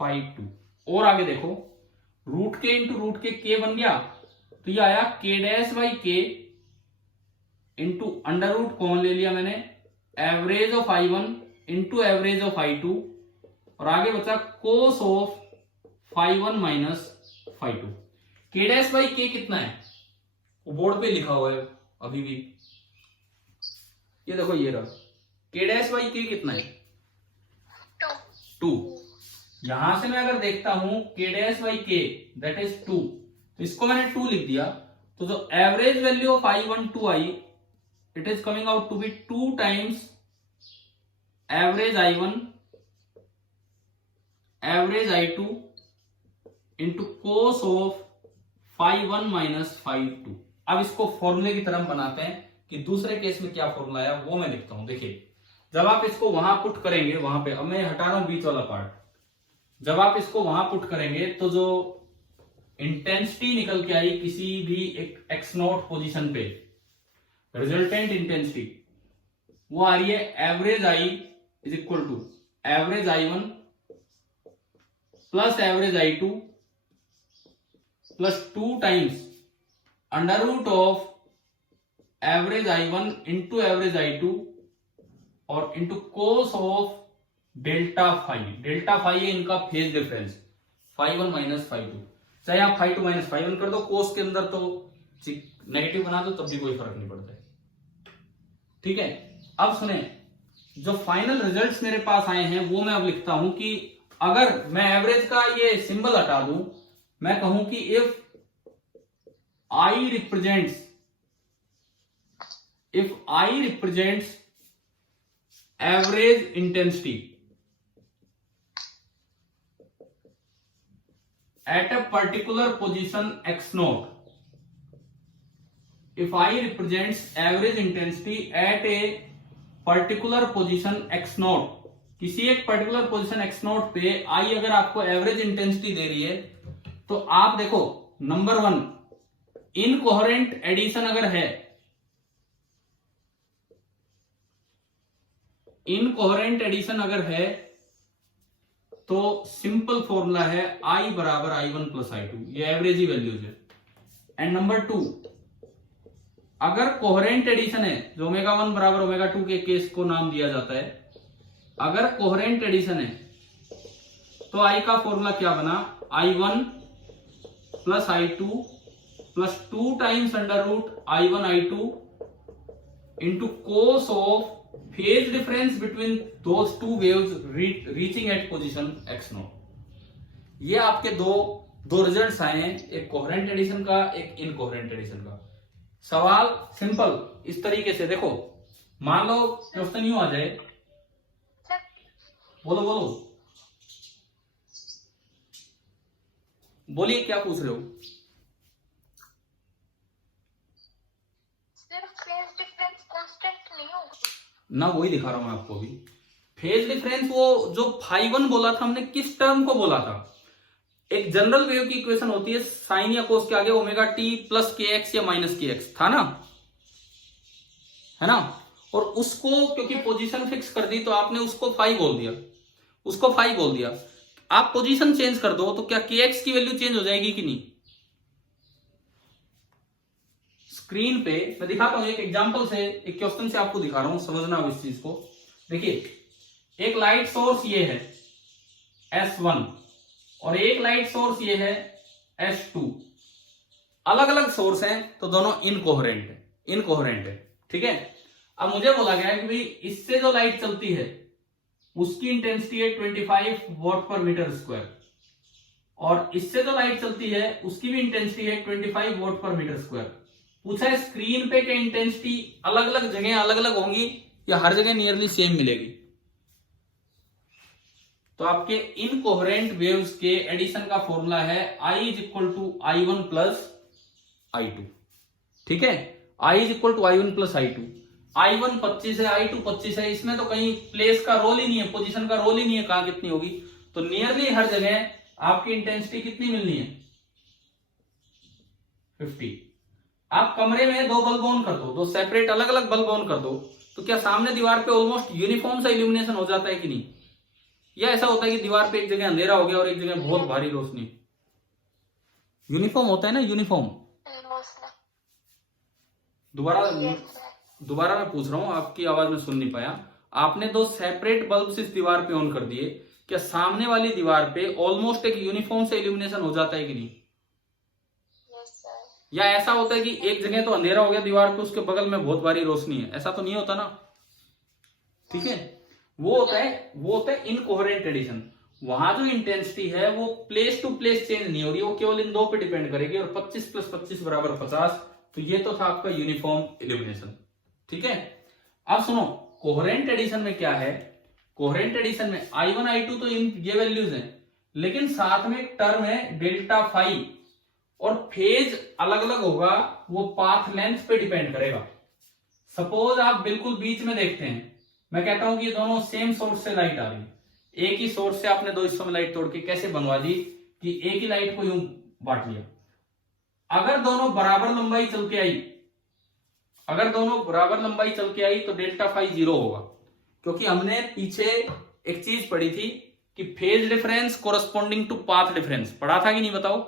φ2। और आगे देखो, रूट के इंटू रूट के K बन गया, तो ये आया K dash by K into under root common ले लिया मैंने, average of I1 into average of I2 और आगे बचा cos of φ1 minus φ2। K dash by K कितना है? वो बोर्ड पे लिखा हुआ है अभी भी, ये देखो ये रहा। K डैश बाई K कितना है? 2। यहां से मैं अगर देखता हूं K dash by K that is 2, तो इसको मैंने 2 लिख दिया। तो जो एवरेज वैल्यू ऑफ I12 आई, it is coming out to be 2 times average I1 average I2 into cos of φ1 minus φ2। अब इसको फॉर्मूले की तरह बनाते हैं कि दूसरे केस में क्या फॉर्मूला आया वो मैं लिखता हूं। देखिए, जब आप इसको वहां पुट करेंगे, वहां पे, अब मैं हटा रहा हूं बीच वाला पार्ट, जब आप इसको वहां पुट करेंगे तो जो इंटेंसिटी निकल के आई किसी भी एक x0 पोजीशन पे, रिजल्टेंट इंटेंसिटी वो आ रही है average I is equal to average I1 plus average I2 plus 2 times under root of average I1 into average I2 और into cos of delta phi. Delta phi है इनका phase difference, φ1 minus φ2। चाहे आप φ2 minus φ1 कर दो, कोस के अंदर तो नेगेटिव बना दो तब भी कोई फर्क नहीं पड़ता है। ठीक है, अब सुने, जो फाइनल रिजल्ट्स मेरे पास आए हैं वो मैं अब लिखता हूं कि अगर मैं एवरेज का ये सिंबल हटा दूं, मैं कहूं कि if I represents average intensity at a particular position x0, if I represents average intensity at a particular position x0, किसी एक पर्टिकुलर पोजीशन x0 पे I अगर आपको एवरेज इंटेंसिटी दे रही है, तो आप देखो नंबर 1 इनकोहेरेंट एडिशन अगर है, इनकोहेरेंट एडिशन अगर है तो सिंपल फॉर्मूला है I बराबर I1 प्लस I2, ये एवरेज ही वैल्यूज है। एंड नंबर 2, अगर कोहेरेंट एडिशन है, जो ω1 बराबर ω2 के केस को नाम दिया जाता है, अगर कोहेरेंट एडिशन है तो I का फॉर्मूला क्या बना, I1 plus I2 plus 2 times under root I1 I2 into cos of phase difference between those two waves reaching at position x0। ये आपके दो रिजल्ट्स आए हैं, एक कोहेरेंट एडिशन का, एक इनकोहेरेंट एडिशन का। सवाल सिंपल इस तरीके से देखो, मान लो क्वेश्चन यूं आ जाए, बोलो बोलो बोलिए क्या पूछ रहे हो? सिर्फ फेज डिफरेंस कांस्टेंट नहीं होगा ना, वही दिखा रहा हूं मैं आपको अभी। फेज डिफरेंस वो जो φ1 बोला था हमने, किस टर्म को बोला था? एक जनरल वेव की इक्वेशन होती है साइन या कोस के आगे ω t प्लस kx या माइनस kx, था ना, है ना? और उसको क्योंकि पोजीशन फिक्स कर दी तो आपने उसको फाई बोल दिया, उसको फाई बोल दिया। आप पोजीशन चेंज कर दो तो क्या kx की वैल्यू चेंज हो जाएगी कि नहीं? स्क्रीन पे मैं दिखाता हूं, एक एग्जांपल से, एक क्वेश्चन से आपको दिखा रहा हूं, समझना इस चीज को। देखिए, एक लाइट सोर्स ये है S1 और एक लाइट सोर्स ये है S2। अलग अलग सोर्स हैं तो दोनों इनकोहेरेंट है, ठीक है। अब मुझे बोला गया है कि भाई इससे जो लाइट चलती है उसकी इंटेंसिटी है 25 वॉट पर मीटर स्क्वायर, और इससे जो लाइट चलती है उसकी भी इंटेंसिटी है 25 वॉट पर मीटर स्क्वायर। पूछा है स्क्रीन पे क्या इंटेंसिटी अलग अलग जगह अलग अलग होंगी या हर जगह नियरली सेम मिलेगी? तो आपके इनकोहेरेंट वेव्स के एडिशन का फॉर्मूला है I is equal to I1 plus I2, ठीक है। I is equal to I1 plus I2। I1 25 है, I2 25 है, इसमें तो कहीं प्लेस का रोल ही नहीं है, पोजीशन का रोल ही नहीं है, कहां कितनी होगी। तो नियरली हर जगह आपकी इंटेंसिटी कितनी मिलनी है? 50। आप कमरे में दो बल्ब ऑन कर दो, दो सेपरेट अलग अलग बल्ब ऑन कर दो, तो क्या सामने दीवार पे ऑलमोस्ट यूनिफॉर्म सा इल्यूमिनेशन हो जाता है कि नहीं? या ऐसा होता है कि दीवार पे एक जगह अंधेरा हो गया और एक जगह बहुत भारी रोशनी? यूनिफॉर्म होता है ना, यूनिफॉर्म। दोबारा मैं पूछ रहा हूं, आपकी आवाज में सुन नहीं पाया। आपने दो सेपरेट बल्ब इस दीवार पे ऑन कर दिए, क्या सामने वाली दीवार पे ऑलमोस्ट एक यूनिफॉर्म से इल्यूमिनेशन हो जाता है कि नहीं? या ऐसा होता है कि एक जगह तो अंधेरा हो गया दीवार पे, उसके बगल में बहुत भारी रोशनी है, ऐसा तो नहीं होता ना, ठीक है। वो होता है इनकोहेरेंट एडिशन। वहां जो इंटेंसिटी है वो प्लेस टू प्लेस चेंज नहीं हो रही, वो केवल इन दो पे डिपेंड करेगी। और 25 प्लस 25 बराबर 50, तो ये तो था आपका यूनिफॉर्म इल्यूमिनेशन, ठीक है। अब सुनो, कोहेरेंट एडिशन में क्या है? कोहेरेंट एडिशन में I1 I2 तो इन ये वैल्यूज हैं, लेकिन साथ में एक टर्म है डेल्टा फाई, और फेज अलग अलग होगा, वो पाथ लेंथ पे डिपेंड करेगा। सपोज आप बिल्कुल बीच में देखते हैं, मैं कहता हूं कि ये दोनों सेम सोर्स से लाइट आ रही है, एक ही सोर्स से आपने दो हिस्सों में लाइट तोड़ के कैसे बनवा दी कि एक ही लाइट को यूं बांट लिया। अगर दोनों बराबर लंबाई चल के आई, तो डेल्टा फाई 0 होगा, क्योंकि हमने पीछे एक चीज पढ़ी थी कि phase difference corresponding to path difference, पढ़ा था कि नहीं बताओ?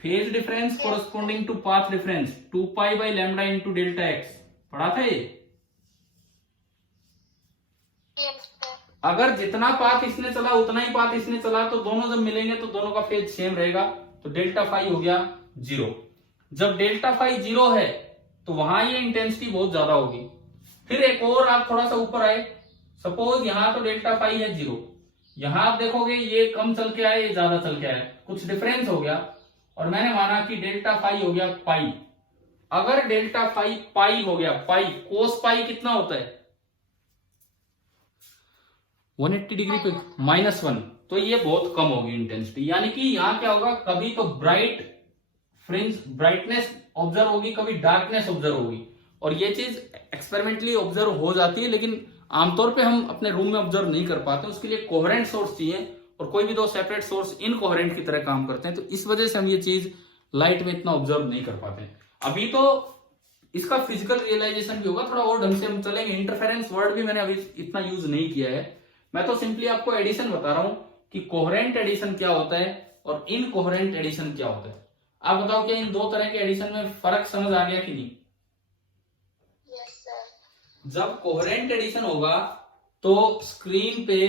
Phase difference corresponding to path difference 2 pi by lambda into delta x, पढ़ा था ये? अगर जितना पाथ इसने चला उतना ही पाथ इसने चला तो दोनों जब मिलेंगे तो दोनों का फेज सेम रहेगा, तो डेल्टा फाई हो गया 0। जब डेल्टा फाई 0 है तो वहां ये इंटेंसिटी बहुत ज्यादा होगी। फिर एक और आप थोड़ा सा ऊपर आए, सपोज यहां तो डेल्टा फाई है 0, यहां आप देखोगे ये कम चल के आए, ये ज्यादा चल के आए, कुछ डिफरेंस हो गया और मैंने माना कि डेल्टा फाई हो गया पाई। अगर डेल्टा फाई पाई हो गया, पाई कोस पाई कितना होता है? 180 डिग्री पे -1, तो ये बहुत कम होगी इंटेंसिटी। यानी कि यहां क्या होगा, कभी तो ब्राइट फ्रिंज ब्राइटनेस ऑब्जर्व होगी, कभी डार्कनेस ऑब्जर्व होगी, और ये चीज एक्सपेरिमेंटली ऑब्जर्व हो जाती है, लेकिन आमतौर पे हम अपने रूम में ऑब्जर्व नहीं कर पाते। उसके लिए कोहेरेंट सोर्स चाहिए, और कोई भी दो सेपरेट सोर्स इनकोहेरेंट की तरह काम करते हैं, तो इस वजह से हम ये चीज लाइट में इतना ऑब्जर्व नहीं कर पाते। अभी तो इसका फिजिकल रियलाइजेशन भी होगा, थोड़ा और ढंग से हम चलेंगे। इंटरफेरेंस वर्ड भी मैंने अभी इतना यूज नहीं किया है, मैं तो सिंपली आपको एडिशन बता रहा हूं कि कोहेरेंट एडिशन क्या होता है और इनकोहेरेंट एडिशन क्या होता है। आप बताओ कि इन दो तरह के एडिशन में फर्क समझ आ गया कि नहीं? जब कोहेरेंट एडिशन होगा तो स्क्रीन पे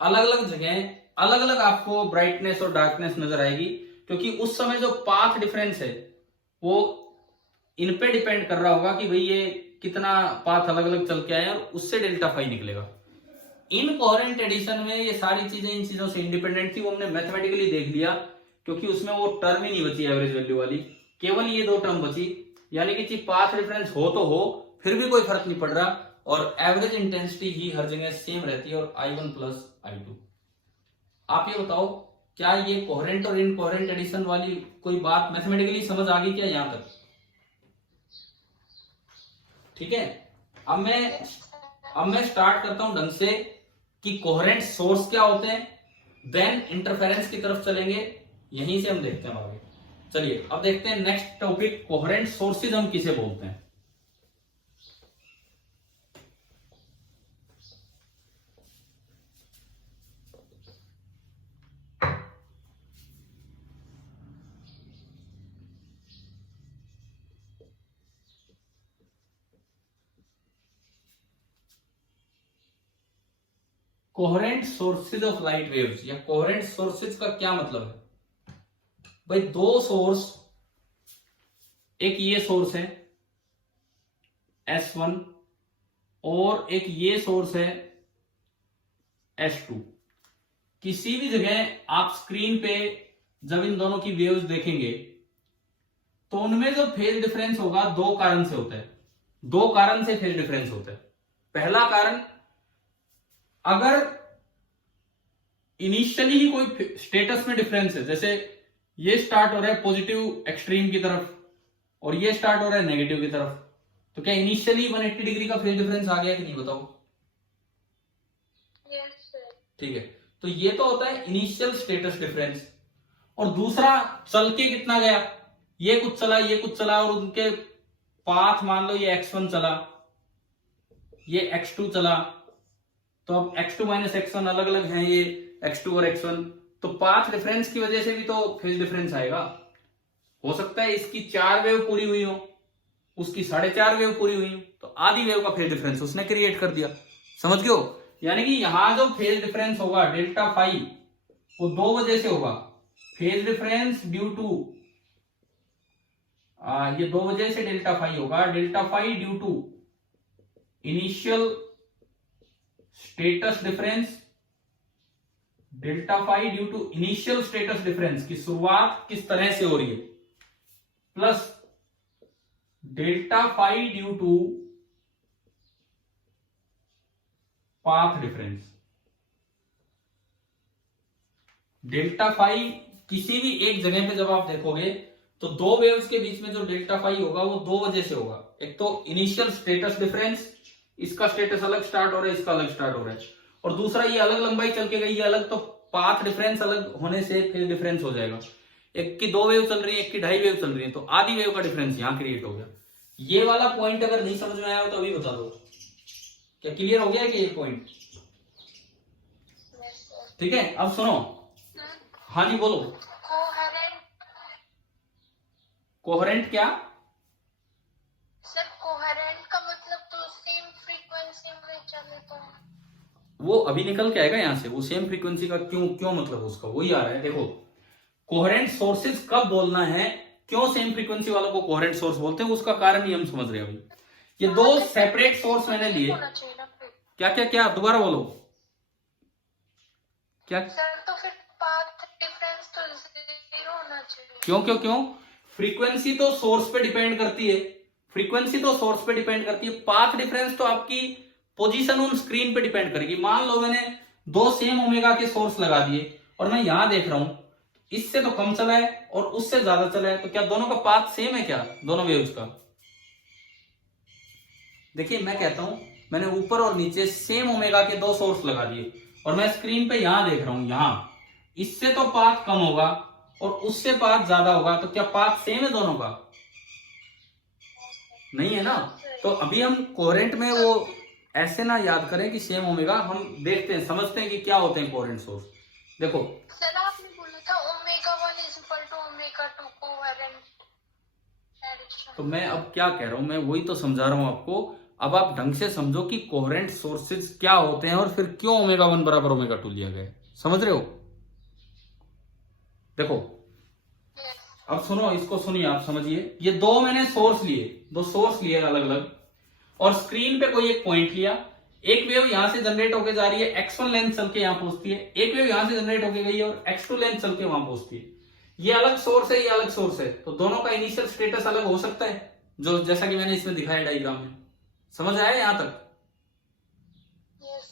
अलग अलग जगह अलग अलग आपको ब्राइटनेस और डार्कनेस नजर आएगी, क्योंकि उस समय जो पाथ डिफरेंस है वो इन पे डिपेंड कर रहा होगा कि भाई ये कितना पाथ अलग अलग चल के आए, और उससे डेल्टा फाई निकलेगा। इनकोहेरेंट एडिशन में ये सारी चीजें इन चीजों से इंडिपेंडेंट थी, वो हमने मैथमेटिकली देख लिया, क्योंकि उसमें वो टर्म ही नहीं बची एवरेज वैल्यू वाली, केवल ये दो टर्म बची। यानी कि पाथ डिफरेंस हो तो हो, फिर भी कोई फर्क नहीं पड़ रहा, और एवरेज इंटेंसिटी ही हर जगह सेम रहती है, और I1 प्लस I2। आप ये बताओ, क्या ये कोहेरेंट और इनकोहेरेंट एडिशन वाली कोई बात मैथमेटिकली समझ आ गई क्या यहां तक? ठीक है, अब मैं स्टार्ट करता हूं ढंग से कि कोहेरेंट सोर्स क्या होते हैं, देन इंटरफेरेंस की तरफ चलेंगे, यहीं से हम देखते हैं आगे। चलिए अब देखते हैं नेक्स्ट टॉपिक, कोहेरेंट सोर्सेज हम किसे बोलते हैं। Coherent sources of light waves, या कोहेरेंट सोर्सेज का क्या मतलब है? भाई दो सोर्स, एक ये सोर्स है S1 और एक ये सोर्स है S2। किसी भी जगह आप स्क्रीन पे जब इन दोनों की वेव्स देखेंगे तो उनमें जो फेज डिफरेंस होगा दो कारण से होता है, दो कारण से फेज डिफरेंस होता है। पहला कारण, अगर इनिशियली ही कोई स्टेटस में डिफरेंस है, जैसे ये स्टार्ट हो रहा है पॉजिटिव एक्सट्रीम की तरफ और ये स्टार्ट हो रहा है नेगेटिव की तरफ, तो क्या इनिशियली 180 डिग्री का फेज डिफरेंस आ गया कि नहीं बताओ? ठीक है, तो ये तो होता है इनिशियल स्टेटस डिफरेंस। और दूसरा, चल के कितना गया, ये कुछ चला ये कुछ चला, और उनके पाथ मान लो ये x1 चला ये x2 चला, तो अब x2 माइनस x1 अलग अलग हैं, ये x2 और x1, तो पाथ डिफरेंस की वजह से भी तो फेज डिफरेंस आएगा। हो सकता है इसकी 4 वेव पूरी हुई हो, उसकी 4.5 वेव पूरी हुई हो, तो आधी वेव का फेज डिफरेंस उसने क्रिएट कर दिया। समझ गए हो? यानी कि यहां जो फेज डिफरेंस होगा डेल्टा फाई, वो दो वजह से होगा। फेज डिफरेंस ड्यू टू, ये दो वजह से डेल्टा फाई होगा। Delta phi due to initial status difference, delta phi due to initial status difference की शुरुआत किस तरह से हो रही है, plus delta phi due to path difference. Delta phi किसी भी एक जगह पे जब आप देखोगे तो दो वेव्स के बीच में जो डेल्टा फाई होगा वो दो वजह से होगा। एक तो इनिशियल स्टेटस डिफरेंस, इसका स्टेटस अलग स्टार्ट हो रहा है, इसका अलग स्टार्ट हो रहा है, और दूसरा ये अलग लंबाई चल के गई, ये अलग, तो पाथ डिफरेंस अलग होने से फेज डिफरेंस हो जाएगा। एक की दो वेव चल रही है, एक की 2.5 वेव चल रही है, तो आधी वेव का डिफरेंस यहां क्रिएट हो गया। ये वाला पॉइंट अगर नहीं समझ में आया हो तो अभी बता दो, क्या क्लियर हो गया कि ये पॉइंट? ठीक है, अब सुनो। हाँ जी बोलो। कोहेरेंट। कोहेरेंट क्या? सर कोहेरेंट का मतलब तो सेम फ्रीक्वेंसी में चले तो। वो अभी निकल के आएगा यहाँ से, वो सेम फ्रीक्वेंसी का क्यों क्यों मतलब उसका वही आ रहा है। देखो कोहेरेंट सोर्सेज कब बोलना है, क्यों सेम फ्रीक्वेंसी वालों को कोहेरेंट सोर्स बोलते हैं, उसका कारण ही हम समझ रहे हैं अभी। ये दो सेपरेट सोर्स मैंने लिए। होना चाहिए ना फिर। क्या क्या क्या दोबारा बोलो क्या? सर तो फिर पाथ डिफरेंस तो 0 होना चाहिए। क्यों क्यों क्यों? फ्रीक्वेंसी तो सोर्स पे डिपेंड करती है, फ्रीक्वेंसी तो सोर्स पे डिपेंड करती है। पाथ डिफरेंस तो आपकी पोजीशन ऑन स्क्रीन पे डिपेंड करेगी। मान लो मैंने दो सेम ओमेगा के सोर्स लगा दिए और मैं यहां देख रहा हूं इससे तो कम चला है और उससे ज्यादा चला है, तो क्या दोनों का पाथ सेम है क्या, दोनों वेव्स का? देखिए मैं कहता हूं मैंने ऊपर और नीचे सेम ओमेगा के दो सोर्स लगा दिए और मैं स्क्रीन पे यहां देख रहा हूं, यहां इससे तो पाथ कम होगा और उससे पाथ ज्यादा होगा, तो क्या पाथ सेम है दोनों का? नहीं है ना। तो अभी हम कोहेरेंट में वो ऐसे ना याद करें कि सेम ओमेगा, हम देखते हैं समझते हैं कि क्या होते हैं कोहेरेंट सोर्स। देखो सर आपने बोला था omega 1 is equal to omega 2 coherent direction. तो मैं अब क्या कह रहा हूं, मैं वही तो समझा रहा हूं आपको। अब आप ढंग से समझो कि कोहेरेंट सोर्सेज क्या होते हैं और फिर क्यों ओमेगा 1 बराबर ओमेगा 2 लिया गया है, समझ रहे हो? देखो अब सुनो, इसको सुनिए, आप समझिए। ये दो मैंने सोर्स लिए, दो सोर्स लिए अलग अलग, और स्क्रीन पे कोई एक पॉइंट लिया। एक वेव यहां से जनरेट होकर जा रही है, x1 लेंथ चल के यहां पहुंचती है, एक वेव यहां से जनरेट होकर गई है और x2 लेंथ चल के वहां पहुंचती है। ये अलग सोर्स है, ये अलग सोर्स है, तो दोनों का इनिशियल स्टेटस अलग हो सकता है, जो जैसा कि मैंने इसमें दिखाया डायग्राम में। समझ आया यहां तक?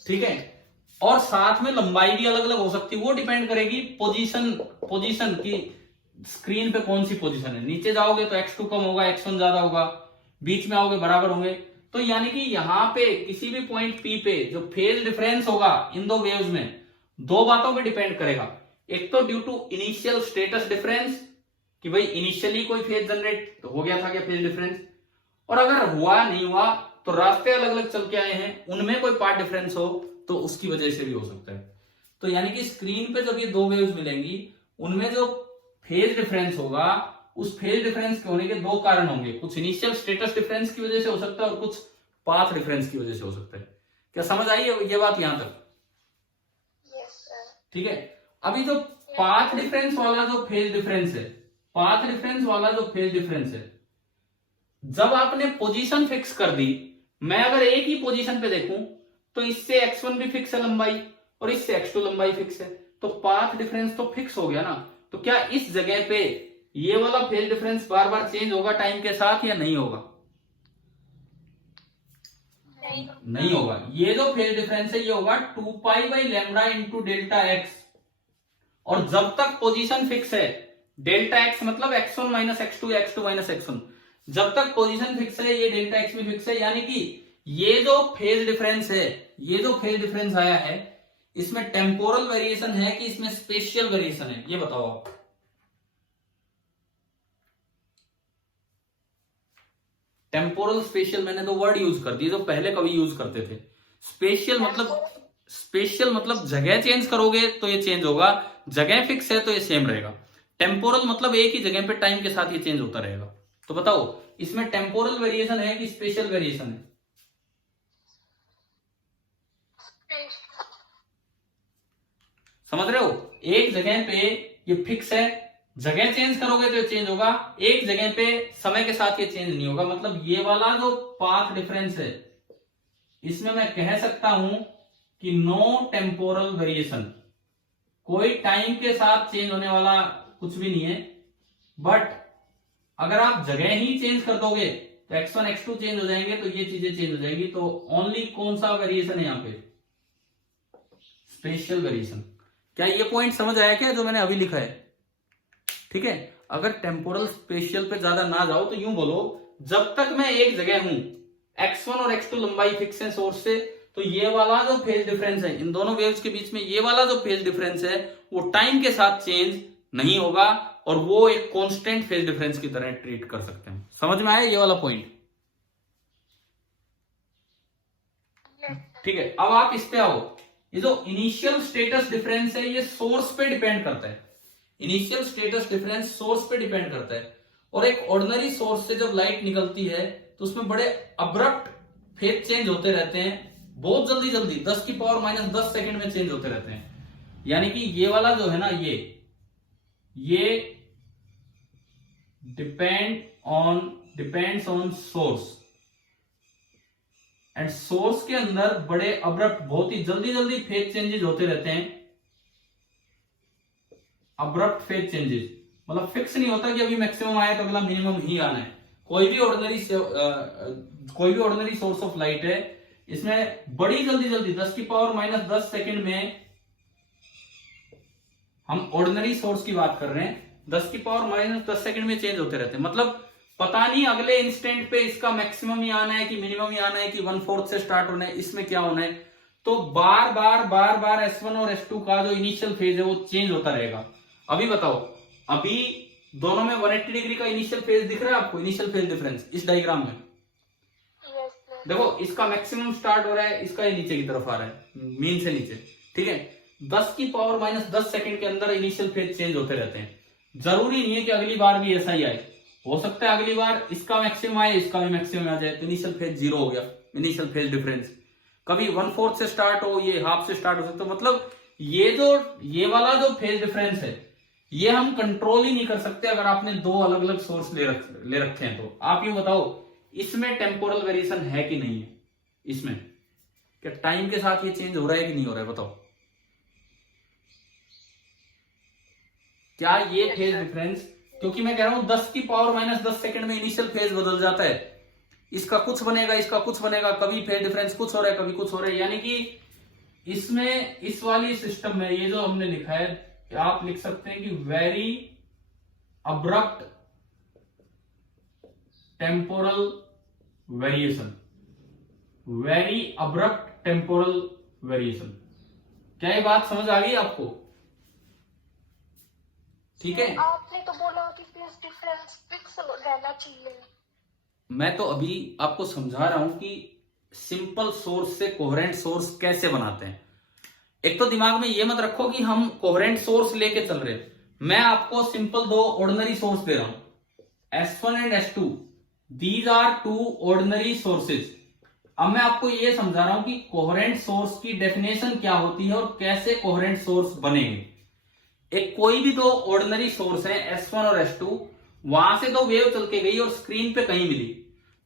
ठीक है। और साथ में लंबाई भी अलग अलग हो सकती है, वो डिपेंड करेगी पोजीशन की, स्क्रीन पे कौन सी पोजीशन है। नीचे जाओगे तो x2 कम होगा, x1 ज्यादा होगा, बीच में आओगे बराबर होंगे। तो यानी कि यहां पे किसी भी पॉइंट P पे जो फेज डिफरेंस होगा इन दो वेव्स में, दो बातों पे डिपेंड करेगा। एक तो due to initial status difference, कि भाई इनिशियली कोई फेज जनरेट हो गया था क्या, फेज डिफरेंस, और अगर हुआ नहीं हुआ तो रास्ते अलग अलग चल के आए हैं, उनमें कोई पार्ट डिफरेंस हो तो उसकी वजह से भी हो सकता है। तो यानी कि स्क्रीन पे जब ये दो वेव्स मिलेंगी, उनमें जो फेज डिफरेंस होगा, उस फेज डिफरेंस के होने के दो कारण होंगे, कुछ इनिशियल स्टेटस डिफरेंस की वजह से हो सकता है और कुछ पाथ डिफरेंस की वजह से हो सकता है। क्या समझ आई है ये बात यहां तक? ठीक है। अभी जो पाथ डिफरेंस वाला जो फेज डिफरेंस है, पाथ डिफरेंस वाला जो फेज डिफरेंस है, जब आपने पोजीशन फिक्स कर दी, मैं अगर एक ही पोजीशन पे देखूं तो इससे x1 भी फिक्स है लंबाई और इससे x2 लंबाई फिक्स है, तो पाथ डिफरेंस तो फिक्स हो गया ना। तो क्या इस जगह पे ये वाला फेज डिफरेंस बार बार चेंज होगा टाइम के साथ या नहीं होगा? नहीं होगा। ये जो फेज डिफरेंस है ये होगा 2 pi by lambda into delta x, और जब तक पोजीशन फिक्स है, डेल्टा एक्स मतलब x1 माइनस x2 या x2 माइनस x1, जब तक पोजीशन फिक्स है ये डेल्टा एक्स भी फिक्स है। यानी कि ये जो फेज डिफरेंस है, ये जो फेज डिफरेंस आया है, इसमें टेम्पोरल वेरिएशन है कि इसमें स्पेशियल वेरिएशन है, ये बताओ आप। टेम्पोरल स्पेशियल मैंने तो वर्ड यूज कर दिए जो पहले कभी यूज करते थे। स्पेशियल मतलब जगह चेंज करोगे तो ये चेंज होगा, जगह फिक्स है तो ये सेम रहेगा। टेम्पोरल मतलब एक ही जगह पे टाइम के साथ ये चेंज होता रहेगा। तो बताओ इसमें टेम्पोरल वेरिएशन है कि स्पेशल वेरिएशन है? समझ रहे हो? एक जगह पे ये फिक्स है, जगह चेंज करोगे तो ये चेंज होगा, एक जगह पे समय के साथ ये चेंज नहीं होगा। मतलब ये वाला जो पाथ डिफरेंस है, इसमें मैं कह सकता हूं कि नो टेम्पोरल वेरिएशन, कोई टाइम के साथ चेंज होने वाला कुछ भी नहीं है। बट अगर आप जगह ही चेंज कर दोगे तो x1 x2 चेंज हो जाएंगे, तो ये चीजें चेंज हो जाएंगी। तो ओनली कौन सा वेरिएशन है यहाँ पे? Special variation. क्या ये पॉइंट समझ आया क्या जो मैंने अभी लिखा है? ठीक है। अगर टेम्पोरल स्पेशल पे ज्यादा ना जाओ तो यूं बोलो, जब तक मैं एक जगह हूं, x1 और x2 लंबाई फिक्स है सोर्स से, तो ये वाला जो फेज डिफरेंस है इन दोनों वेव्स के बीच में, ये वाला जो फेज डिफरेंस है वो टाइम के साथ चेंज नहीं होगा और वो एक कांस्टेंट फेज डिफरेंस की तरह ट्रीट कर सकते हैं। समझ में आया ये वाला पॉइंट? ठीक है। अब आप इस पे आओ, ये जो इनिशियल स्टेटस डिफरेंस है ये सोर्स पे डिपेंड करता है। इनिशियल स्टेटस डिफरेंस सोर्स पे डिपेंड करता है। और एक ऑर्डिनरी सोर्स से जब लाइट निकलती है तो उसमें बड़े अब्रप्ट फेज चेंज होते रहते हैं, बहुत जल्दी जल्दी 10 की पावर माइनस 10 सेकंड में चेंज होते रहते हैं। यानी कि ये वाला जो है ना, ये depends on source, and source के अंदर बड़े अब्रप्ट बहुत ही जल्दी जल्दी फेज चेंजेस होते रहते हैं। अब्रप्ट फेज चेंजेस मतलब फिक्स नहीं होता कि अभी मैक्सिमम आया तो अगला मिनिमम ही आना है। कोई भी ऑर्डिनरी सोर्स ऑफ लाइट है, इसमें बड़ी जल्दी जल्दी 10 की पावर माइनस 10 सेकंड में, हम ऑर्डिनरी सोर्स की बात कर रहे हैं, 10 की पावर माइनस 10 सेकंड में चेंज होते रहते हैं। मतलब पता नहीं अगले इंस्टेंट पे इसका मैक्सिमम ही आना है कि मिनिमम ही आना है कि 1/4 से स्टार्ट होना है, इसमें क्या होना है। तो बार बार S1 और S2 का जो इनिशियल फेज है वो चेंज होता रहेगा। अभी बताओ, अभी दोनों में 180 डिग्री का इनिशियल फेज दिख रहा है आपको, इनिशियल फेज डिफरेंस इस डायग्राम में। देखो इसका मैक्सिमम स्टार्ट हो रहा है, इसका ये नीचे की तरफ आ रहा है, मीन से नीचे, ठीक है। 10 की पावर माइनस 10 सेकंड के अंदर इनिशियल फेज चेंज होते रहते हैं। जरूरी नहीं है कि अगली बार भी ऐसा ही आए, हो सकता है अगली बार इसका मैक्सिमम आए, इसका भी मैक्सिमम आ जाए, तो इनिशियल फेज 0 हो गया, इनिशियल फेज डिफरेंस। कभी 1/4 से स्टार्ट हो, ये हाफ से स्टार्ट हो सकता है। मतलब ये वाला जो फेज डिफरेंस है ये हम कंट्रोल ही नहीं कर सकते अगर आपने दो अलग अलग सोर्स ले रखे हैं। तो आप ये बताओ इसमें टेम्पोरल वेरिएशन है कि नहीं है, इसमें क्या टाइम के साथ ये चेंज हो रहा है कि नहीं हो रहा है, बताओ। क्या ये फेज डिफरेंस, क्योंकि मैं कह रहा हूं 10 की पावर माइनस 10 सेकंड में इनिशियल फेज बदल जाता है, इसका कुछ बनेगा, इसका कुछ बनेगा, कभी फेज डिफरेंस कुछ हो रहा है, कभी कुछ हो रहा है। यानी कि इसमें इस वाली सिस्टम में ये जो हमने लिखा है, आप लिख सकते हैं कि very abrupt temporal variation, very abrupt temporal variation. क्या ये बात समझ आ गई आपको? ठीक है, आपने तो बोला कि फेज डिफरेंस फिक्स रहना चाहिए। मैं तो अभी आपको समझा रहा हूं कि सिंपल सोर्स से कोहेरेंट सोर्स कैसे बनाते हैं। एक तो दिमाग में ये मत रखो कि हम कोहेरेंट सोर्स लेके चल रहे हैं। मैं आपको सिंपल दो ऑर्डिनरी सोर्स दे रहा हूं, S1 and S2, these are two ordinary sources. अब मैं आपको ये समझा रहा हूं कि कोहेरेंट सोर्स की डेफिनेशन क्या होती है और कैसे कोहेरेंट सोर्स बनेंगे। एक कोई भी दो ऑर्डिनरी सोर्स है S1 और S2, वहां से दो वेव चल के गई और स्क्रीन पे कहीं मिली,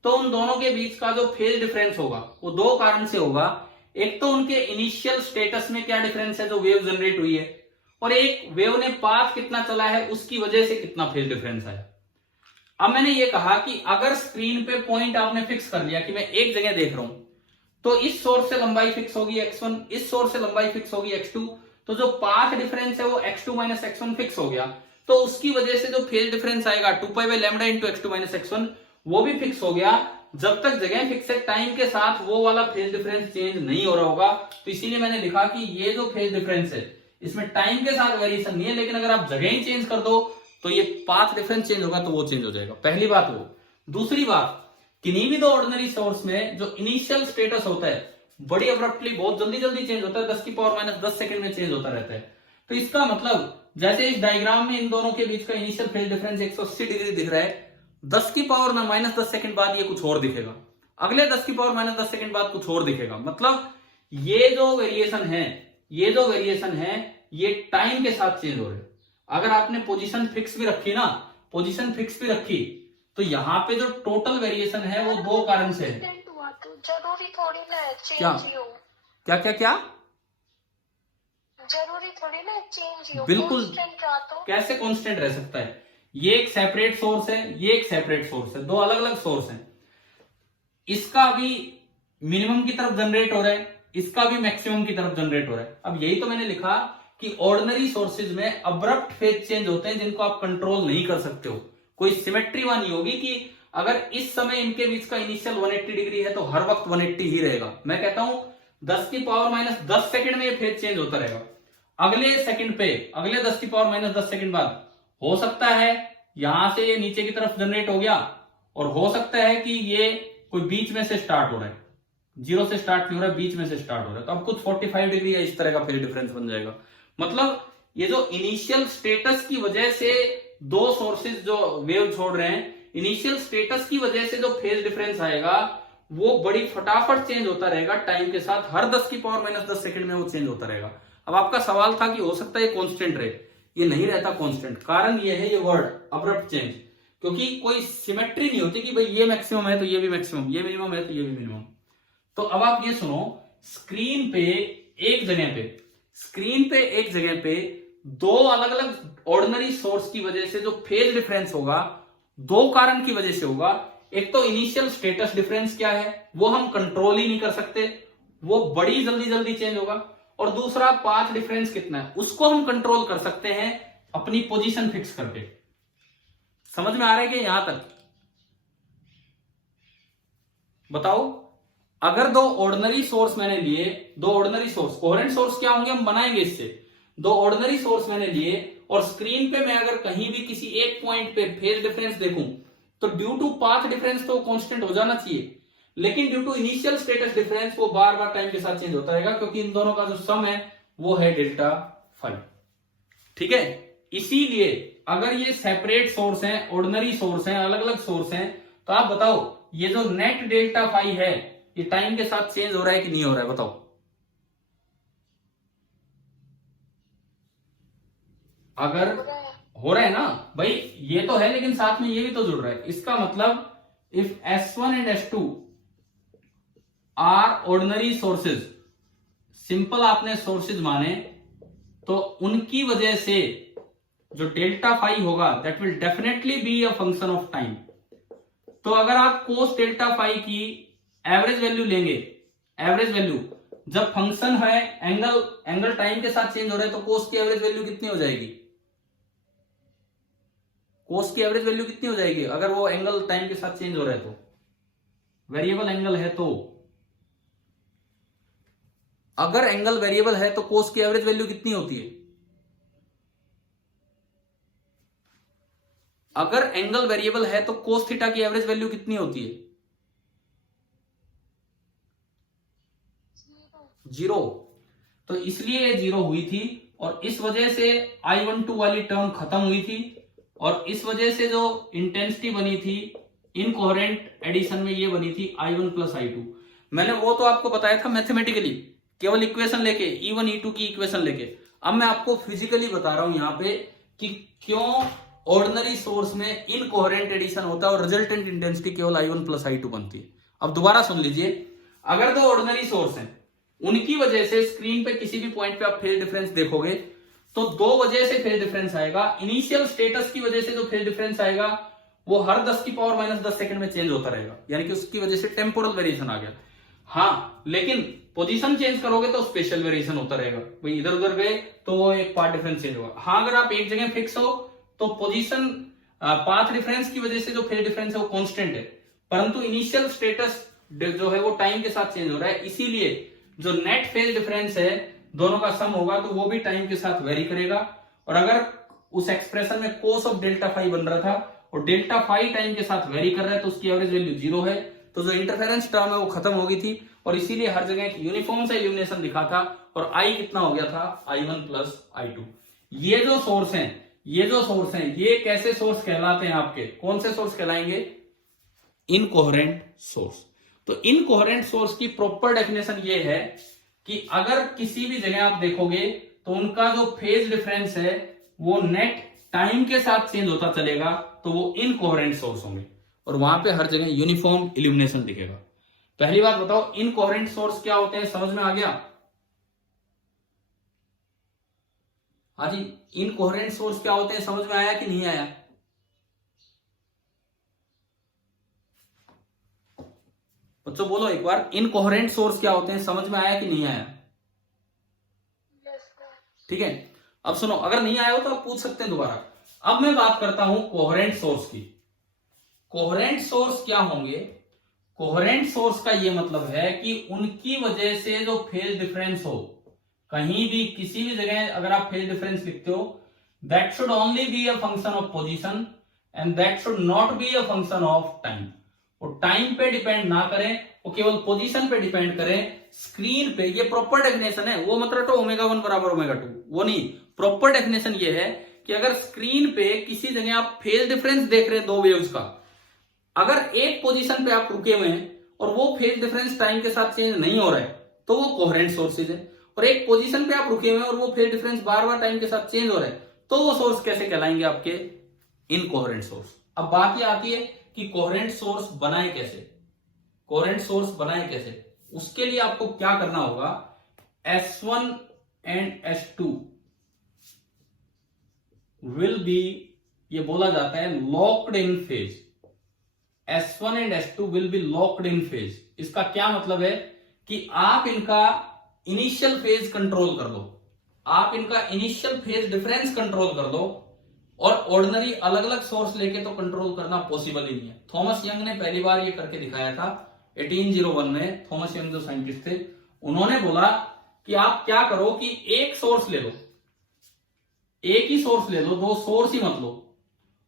तो उन दोनों के बीच का जो फेज डिफरेंस होगा वो दो कारण से होगा। एक तो उनके इनिशियल स्टेटस में क्या डिफरेंस है जो वेव जनरेट हुई है, और एक वेव ने पाथ कितना चला है उसकी वजह से कितना फेज डिफरेंस है। अब मैंने ये कहा कि अगर स्क्रीन पे पॉइंट आपने फिक्स कर लिया कि मैं एक जगह देख रहा हूं, तो इस सोर्स से लंबाई फिक्स होगी x1, इस सोर्स से लंबाई फिक्स होगी x2, तो जो पाथ डिफरेंस है वो x2 माइनस x1 फिक्स हो गया, तो उसकी वजह से जो फेज डिफरेंस आएगा 2π/λ इंटू x2 माइनस x1 वो भी फिक्स हो गया। जब तक जगह फिक्स है, टाइम के साथ वो वाला फेज डिफरेंस चेंज नहीं हो रहा होगा। तो इसीलिए मैंने लिखा कि ये जो फेज डिफरेंस है इसमें टाइम के साथ वेरिएशन नहीं है, लेकिन अगर आप जगह ही चेंज कर दो तो ये पाथ डिफरेंस चेंज होगा, तो वो चेंज हो जाएगा। पहली बात वो। दूसरी बात, किन्हीं भी दो ऑर्डिनरी सोर्स में जो इनिशियल स्टेटस होता है बड़ी अब्रप्टली बहुत जल्दी जल्दी चेंज होता है, 10 की पावर माइनस 10 सेकंड में चेंज होता रहता है। तो इसका मतलब जैसे इस डायग्राम में इन दोनों के बीच का इनिशियल फेज डिफरेंस 180 डिग्री दिख रहा है, 10 की पावर माइनस 10 सेकंड बाद ये कुछ और दिखेगा, अगले 10 की पावर माइनस 10 सेकंड बाद कुछ और दिखेगा। मतलब ये जो वेरिएशन है ये टाइम के साथ चेंज हो रहे हैं। अगर आपने पोजीशन फिक्स भी रखी ना, तो यहाँ पे जो टोटल वेरिएशन है वो दो कारण से है। जरूरी थोड़ी ना चेंज क्या हो, क्या जरूरी थोड़ी ना चेंज हो, बिल्कुल तो कैसे कांस्टेंट रह सकता है। ये एक सेपरेट सोर्स है, ये एक सेपरेट सोर्स है, दो अलग अलग सोर्स हैं। इसका भी मिनिमम की तरफ जनरेट हो रहा है, इसका भी मैक्सिमम की तरफ जनरेट हो रहा है। अब यही तो मैंने लिखा कि ऑर्डिनरी सोर्सेज में अब्रप्ट फेज चेंज होते हैं जिनको आप कंट्रोल नहीं कर सकते हो। कोई सिमेट्री वहां नहीं होगी कि अगर इस समय इनके बीच का इनिशियल 180 डिग्री है तो हर वक्त 180 ही रहेगा। मैं कहता हूं 10 की पावर माइनस 10 सेकंड में ये फेज चेंज होता रहेगा। अगले 10 की पावर माइनस 10 सेकंड बाद हो सकता है यहां से ये नीचे की तरफ जनरेट हो गया, और हो सकता है कि ये कोई बीच में से स्टार्ट हो रहा है। जीरो से स्टार्ट नहीं हो रहा है, बीच में से स्टार्ट हो रहा है, तो अब कुछ 45 डिग्री या इस तरह का फेज डिफरेंस बन जाएगा। मतलब ये जो इनिशियल स्टेटस की वजह से दो सोर्सेज जो वेव छोड़ रहे हैं, इनिशियल स्टेटस की वजह से जो फेज डिफरेंस आएगा वो बड़ी फटाफट चेंज होता रहेगा टाइम के साथ, हर 10 की पावर माइनस 10 सेकंड में वो चेंज होता रहेगा। अब आपका सवाल था कि हो सकता है ये कांस्टेंट रहे, ये नहीं रहता कांस्टेंट। कारण ये है ये वर्ड अब्रप्ट चेंज, क्योंकि कोई सिमेट्री नहीं होती कि भाई ये मैक्सिमम है तो ये भी मैक्सिमम, ये मिनिमम है तो ये भी मिनिमम। तो अब आप ये सुनो, स्क्रीन पे एक जगह पे दो अलग अलग ऑर्डिनरी सोर्स की वजह से जो फेज डिफरेंस होगा, दो कारण की वजह से होगा। एक तो इनिशियल स्टेटस डिफरेंस क्या है, वो हम कंट्रोल ही नहीं कर सकते, वो बड़ी जल्दी जल्दी चेंज होगा। और दूसरा पाथ डिफरेंस कितना है, उसको हम कंट्रोल कर सकते हैं अपनी पोजीशन फिक्स करके। समझ में आ रहा है कि यहां तक? बताओ, अगर दो ऑर्डिनरी सोर्स मैंने लिए, दो ऑर्डिनरी सोर्स, कोहेरेंट सोर्स क्या होंगे हम बनाएंगे इससे, दो ऑर्डिनरी सोर्स मैंने लिए और स्क्रीन पे मैं अगर कहीं भी किसी एक पॉइंट पे फेज डिफरेंस देखूं तो ड्यू टू पाथ डिफरेंस तो कांस्टेंट हो जाना चाहिए, लेकिन due to initial status difference वो बार बार टाइम के साथ चेंज होता रहेगा, क्योंकि इन दोनों का जो सम है वो है डेल्टा फाई। ठीक है, इसीलिए अगर ये सेपरेट सोर्स हैं, ऑर्डिनरी सोर्स हैं, अलग अलग सोर्स हैं, तो आप बताओ ये जो नेट डेल्टा फाई है ये टाइम के साथ चेंज हो रहा है कि नहीं हो रहा है? बताओ। अगर हो रहा है ना भाई, ये तो है, लेकिन साथ में ये भी तो जुड़ रहा है। इसका मतलब if S1 and S2 are ordinary sources, simple आपने सोर्सेज माने, तो उनकी वजह से जो डेल्टा फाई होगा that will definitely be a function of time. तो अगर आप कोस डेल्टा फाई की एवरेज वैल्यू लेंगे, एवरेज वैल्यू जब फंक्शन है एंगल टाइम के साथ चेंज हो रहा है, तो कोस की एवरेज वैल्यू कितनी हो जाएगी? कोस की एवरेज वैल्यू कितनी हो जाएगी अगर वो एंगल टाइम के साथ चेंज हो रहा है तो? वेरिएबल एंगल है तो, अगर एंगल वेरिएबल है तो कोस की एवरेज वैल्यू कितनी होती है? अगर एंगल वेरिएबल है तो कोस थीटा की एवरेज वैल्यू कितनी होती है? 0। तो इसलिए ये 0 हुई थी और इस वजह से I12 वाली टर्म खत्म हुई थी, और इस वजह से जो इंटेंसिटी बनी थी इनकोहेरेंट एडिशन में ये बनी थी I1 प्लस I2। मैंने वो तो आपको बताया था मैथमेटिकली, केवल इक्वेशन लेके, E1 E2 की इक्वेशन लेके। अब मैं आपको फिजिकली बता रहा हूं यहां पे कि क्यों ऑर्डिनरी सोर्स में इनकोहेरेंट एडिशन होता है और रिजल्टेंट इंटेंसिटी केवल I1 प्लस I2 बनती है। अब दोबारा सुन लीजिए, अगर दो ऑर्डिनरी सोर्स हैं, उनकी वजह से स्क्रीन पे किसी भी पॉइंट पे आप फेज डिफरेंस देखोगे तो दो वजह से फेज डिफरेंस आएगा। इनिशियल स्टेटस की वजह से जो फेज डिफरेंस आएगा वो हर 10 की पावर माइनस 10 सेकंड में चेंज होता रहेगा, यानी कि उसकी वजह से टेम्पोरल वेरिएशन आ गया। हाँ, लेकिन पोजीशन चेंज करोगे तो स्पेशल वेरिएशन होता रहेगा, भाई इधर उधर गए तो वो एक पार्ट डिफरेंस चेंज होगा। हाँ, अगर आप एक जगह फिक्स हो तो पोजीशन पाथ डिफरेंस की वजह से जो फेज डिफरेंस है वो कांस्टेंट है, परंतु इनिशियल स्टेटस जो है वो टाइम के साथ चेंज हो रहा है, इसीलिए जो नेट फेज डिफरेंस है दोनों का सम होगा तो वो भी टाइम के साथ वेरी करेगा। और अगर उस एक्सप्रेशन में कोस ऑफ डेल्टा फाई बन रहा था और डेल्टा फाई टाइम के साथ वेरी कर रहा है तो उसकी एवरेज वैल्यू 0 है, तो जो इंटरफेरेंस टर्म है वो खत्म हो गई थी और इसीलिए हर जगह एक यूनिफॉर्म सा इल्यूमिनेशन दिखा था और आई कितना हो गया था I1 प्लस I2। ये जो सोर्स हैं ये कैसे सोर्स कहलाते हैं आपके? कौन से सोर्स कहलाएंगे? Incoherent source. तो इनकोहेरेंट सोर्स की प्रॉपर डेफिनेशन ये है कि अगर किसी भी जगह आप देखोगे तो उनका जो फेज डिफरेंस है वो नेट टाइम के साथ चेंज होता चलेगा, तो वो इनकोहेरेंट सोर्स होंगे और वहां पे हर जगह यूनिफॉर्म इल्यूमिनेशन दिखेगा। पहली बात बताओ, इनकोहेरेंट सोर्स क्या होते हैं? समझ में आ गया? हाँ जी, इनकोहेरेंट सोर्स क्या होते हैं समझ में आया कि नहीं आया? बच्चों बोलो एक बार, इनकोहेरेंट सोर्स क्या होते हैं समझ में आया कि नहीं आया? ठीक है, अब सुनो, अगर नहीं आया हो तो आप पूछ सकते हैं दोबारा। अब मैं बात करता हूं कोहेरेंट सोर्स की। कोहेरेंट सोर्स क्या होंगे? कोहेरेंट सोर्स का यह मतलब है कि उनकी वजह से जो फेज डिफरेंस हो, कहीं भी किसी भी जगह अगर आप फेज डिफरेंस लिखते हो, that should only B a function of position and that should not be a function of time. और टाइम पे डिपेंड ना करें, वो केवल पोजीशन पे डिपेंड करें, स्क्रीन पे, ये प्रॉपर डेफिनेशन है। वो मतलब तो ओमेगा 1 बराबर ओमेगा 2 वो नहीं, प्रॉपर डेफिनेशन ये है कि अगर स्क्रीन पे किसी जगह आप फेज डिफरेंस देख रहे हैं दो वेव्स का, अगर एक पोजीशन पे आप रुके हुए हैं और वो फेज डिफरेंस टाइम के साथ चेंज नहीं हो रहा है तो वो कोहेरेंट सोर्सेज है, और एक पोजीशन पे आप रुके हुए हैं और वो फेज डिफरेंस बार बार टाइम के साथ चेंज हो रहा है तो वो सोर्स कैसे कहलाएंगे? आपके इनकोहेरेंट सोर्स। अब बात ये आती है कि कोहेरेंट सोर्स बनाए कैसे, कोहेरेंट सोर्स बनाए कैसे? उसके लिए आपको क्या करना होगा, S1 and S2 will be, ये बोला जाता है locked in phase. S1 and S2 will be locked in phase. इसका क्या मतलब है कि आप इनका इनिशियल फेज कंट्रोल कर लो, आप इनका इनिशियल फेज डिफरेंस कंट्रोल कर लो, और ऑर्डिनरी अलग अलग सोर्स लेके तो कंट्रोल करना पॉसिबल ही नहीं है। थॉमस यंग ने पहली बार ये करके दिखाया था 1801 में। थॉमस यंग जो साइंटिस्ट थे, उन्होंने बोला कि आप क्या करो कि एक सोर्स ले लो, एक ही सोर्स ले लो, दो सोर्स ही मत लो,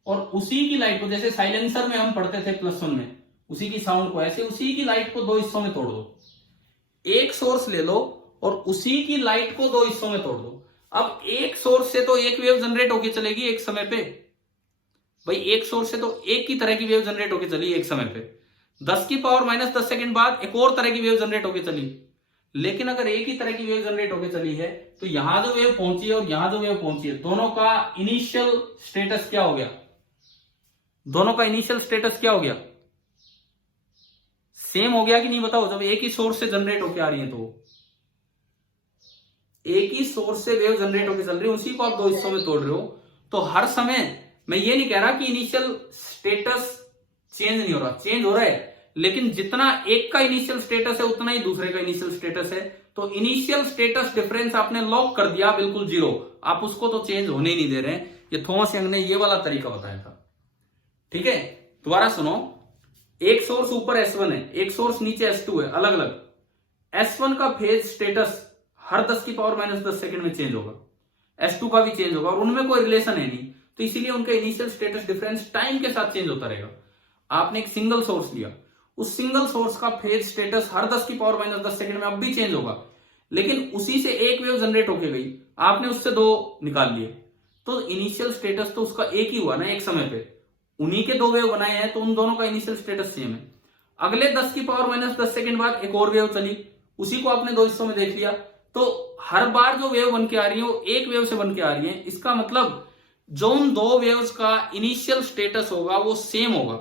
और उसी की लाइट को, जैसे साइलेंसर में हम पढ़ते थे +1 में, उसी की साउंड को ऐसे उसी की लाइट को दो हिस्सों में तोड़ दो। एक सोर्स ले लो और उसी की लाइट को दो हिस्सों में तोड़ दो। अब एक सोर्स से तो एक वेव जनरेट होके चलेगी एक समय पे, भाई एक सोर्स से तो एक ही तरह की वेव जनरेट होके चली एक समय पे, 10 की पावर -10 सेकंड बाद एक और तरह की वेव जनरेट होके चली। लेकिन अगर एक ही तरह की वेव जनरेट होके चली है तो यहां जो वेव पहुंची है और यहां जो वेव पहुंची है, दोनों का इनिशियल स्टेटस क्या हो गया? दोनों का इनिशियल स्टेटस क्या हो गया? सेम हो गया कि नहीं बताओ? जब एक ही सोर्स से जनरेट होके आ रही है तो एक ही सोर्स से वेव जनरेट होकर चल रही है, उसी को आप दो हिस्सों में तोड़ रहे हो, तो हर समय मैं ये नहीं कह रहा कि इनिशियल स्टेटस चेंज नहीं हो रहा, चेंज हो रहा है, लेकिन जितना एक का इनिशियल स्टेटस है उतना ही दूसरे का इनिशियल स्टेटस है। तो इनिशियल स्टेटस डिफरेंस आपने लॉक कर दिया बिल्कुल 0, आप उसको तो चेंज होने ही नहीं दे रहे हैं। ये थॉमस यंग ने ये वाला तरीका बताया था। ठीक है, दोबारा सुनो, एक सोर्स ऊपर S1 है, एक सोर्स नीचे S2 है, अलग अलग। S1 का फेज स्टेटस हर 10 की पावर -10 सेकंड में चेंज होगा, S2 का भी चेंज होगा, और उनमें कोई रिलेशन है नहीं, तो इसीलिए उनका इनिशियल स्टेटस डिफरेंस टाइम के साथ चेंज होता रहेगा। आपने एक सिंगल सोर्स लिया, उस सिंगल सोर्स का फेज स्टेटस हर 10 की पावर -10 सेकंड में अब भी चेंज होगा, लेकिन उसी से एक वेव जनरेट होके गई, आपने उससे दो निकाल लिए, तो इनिशियल स्टेटस तो उसका एक ही हुआ ना एक समय पे, उन्हीं के दो वेव बनाए हैं तो उन दोनों का इनिशियल स्टेटस सेम है। अगले 10 की पावर -10 सेकंड बाद एक और वेव चली, उसी को आपने दो हिस्सों में देख लिया, तो हर बार जो वेव बन के आ रही है वो एक वेव से बन के आ रही है। इसका मतलब जो उन दो वेव्स का इनिशियल स्टेटस होगा वो सेम होगा,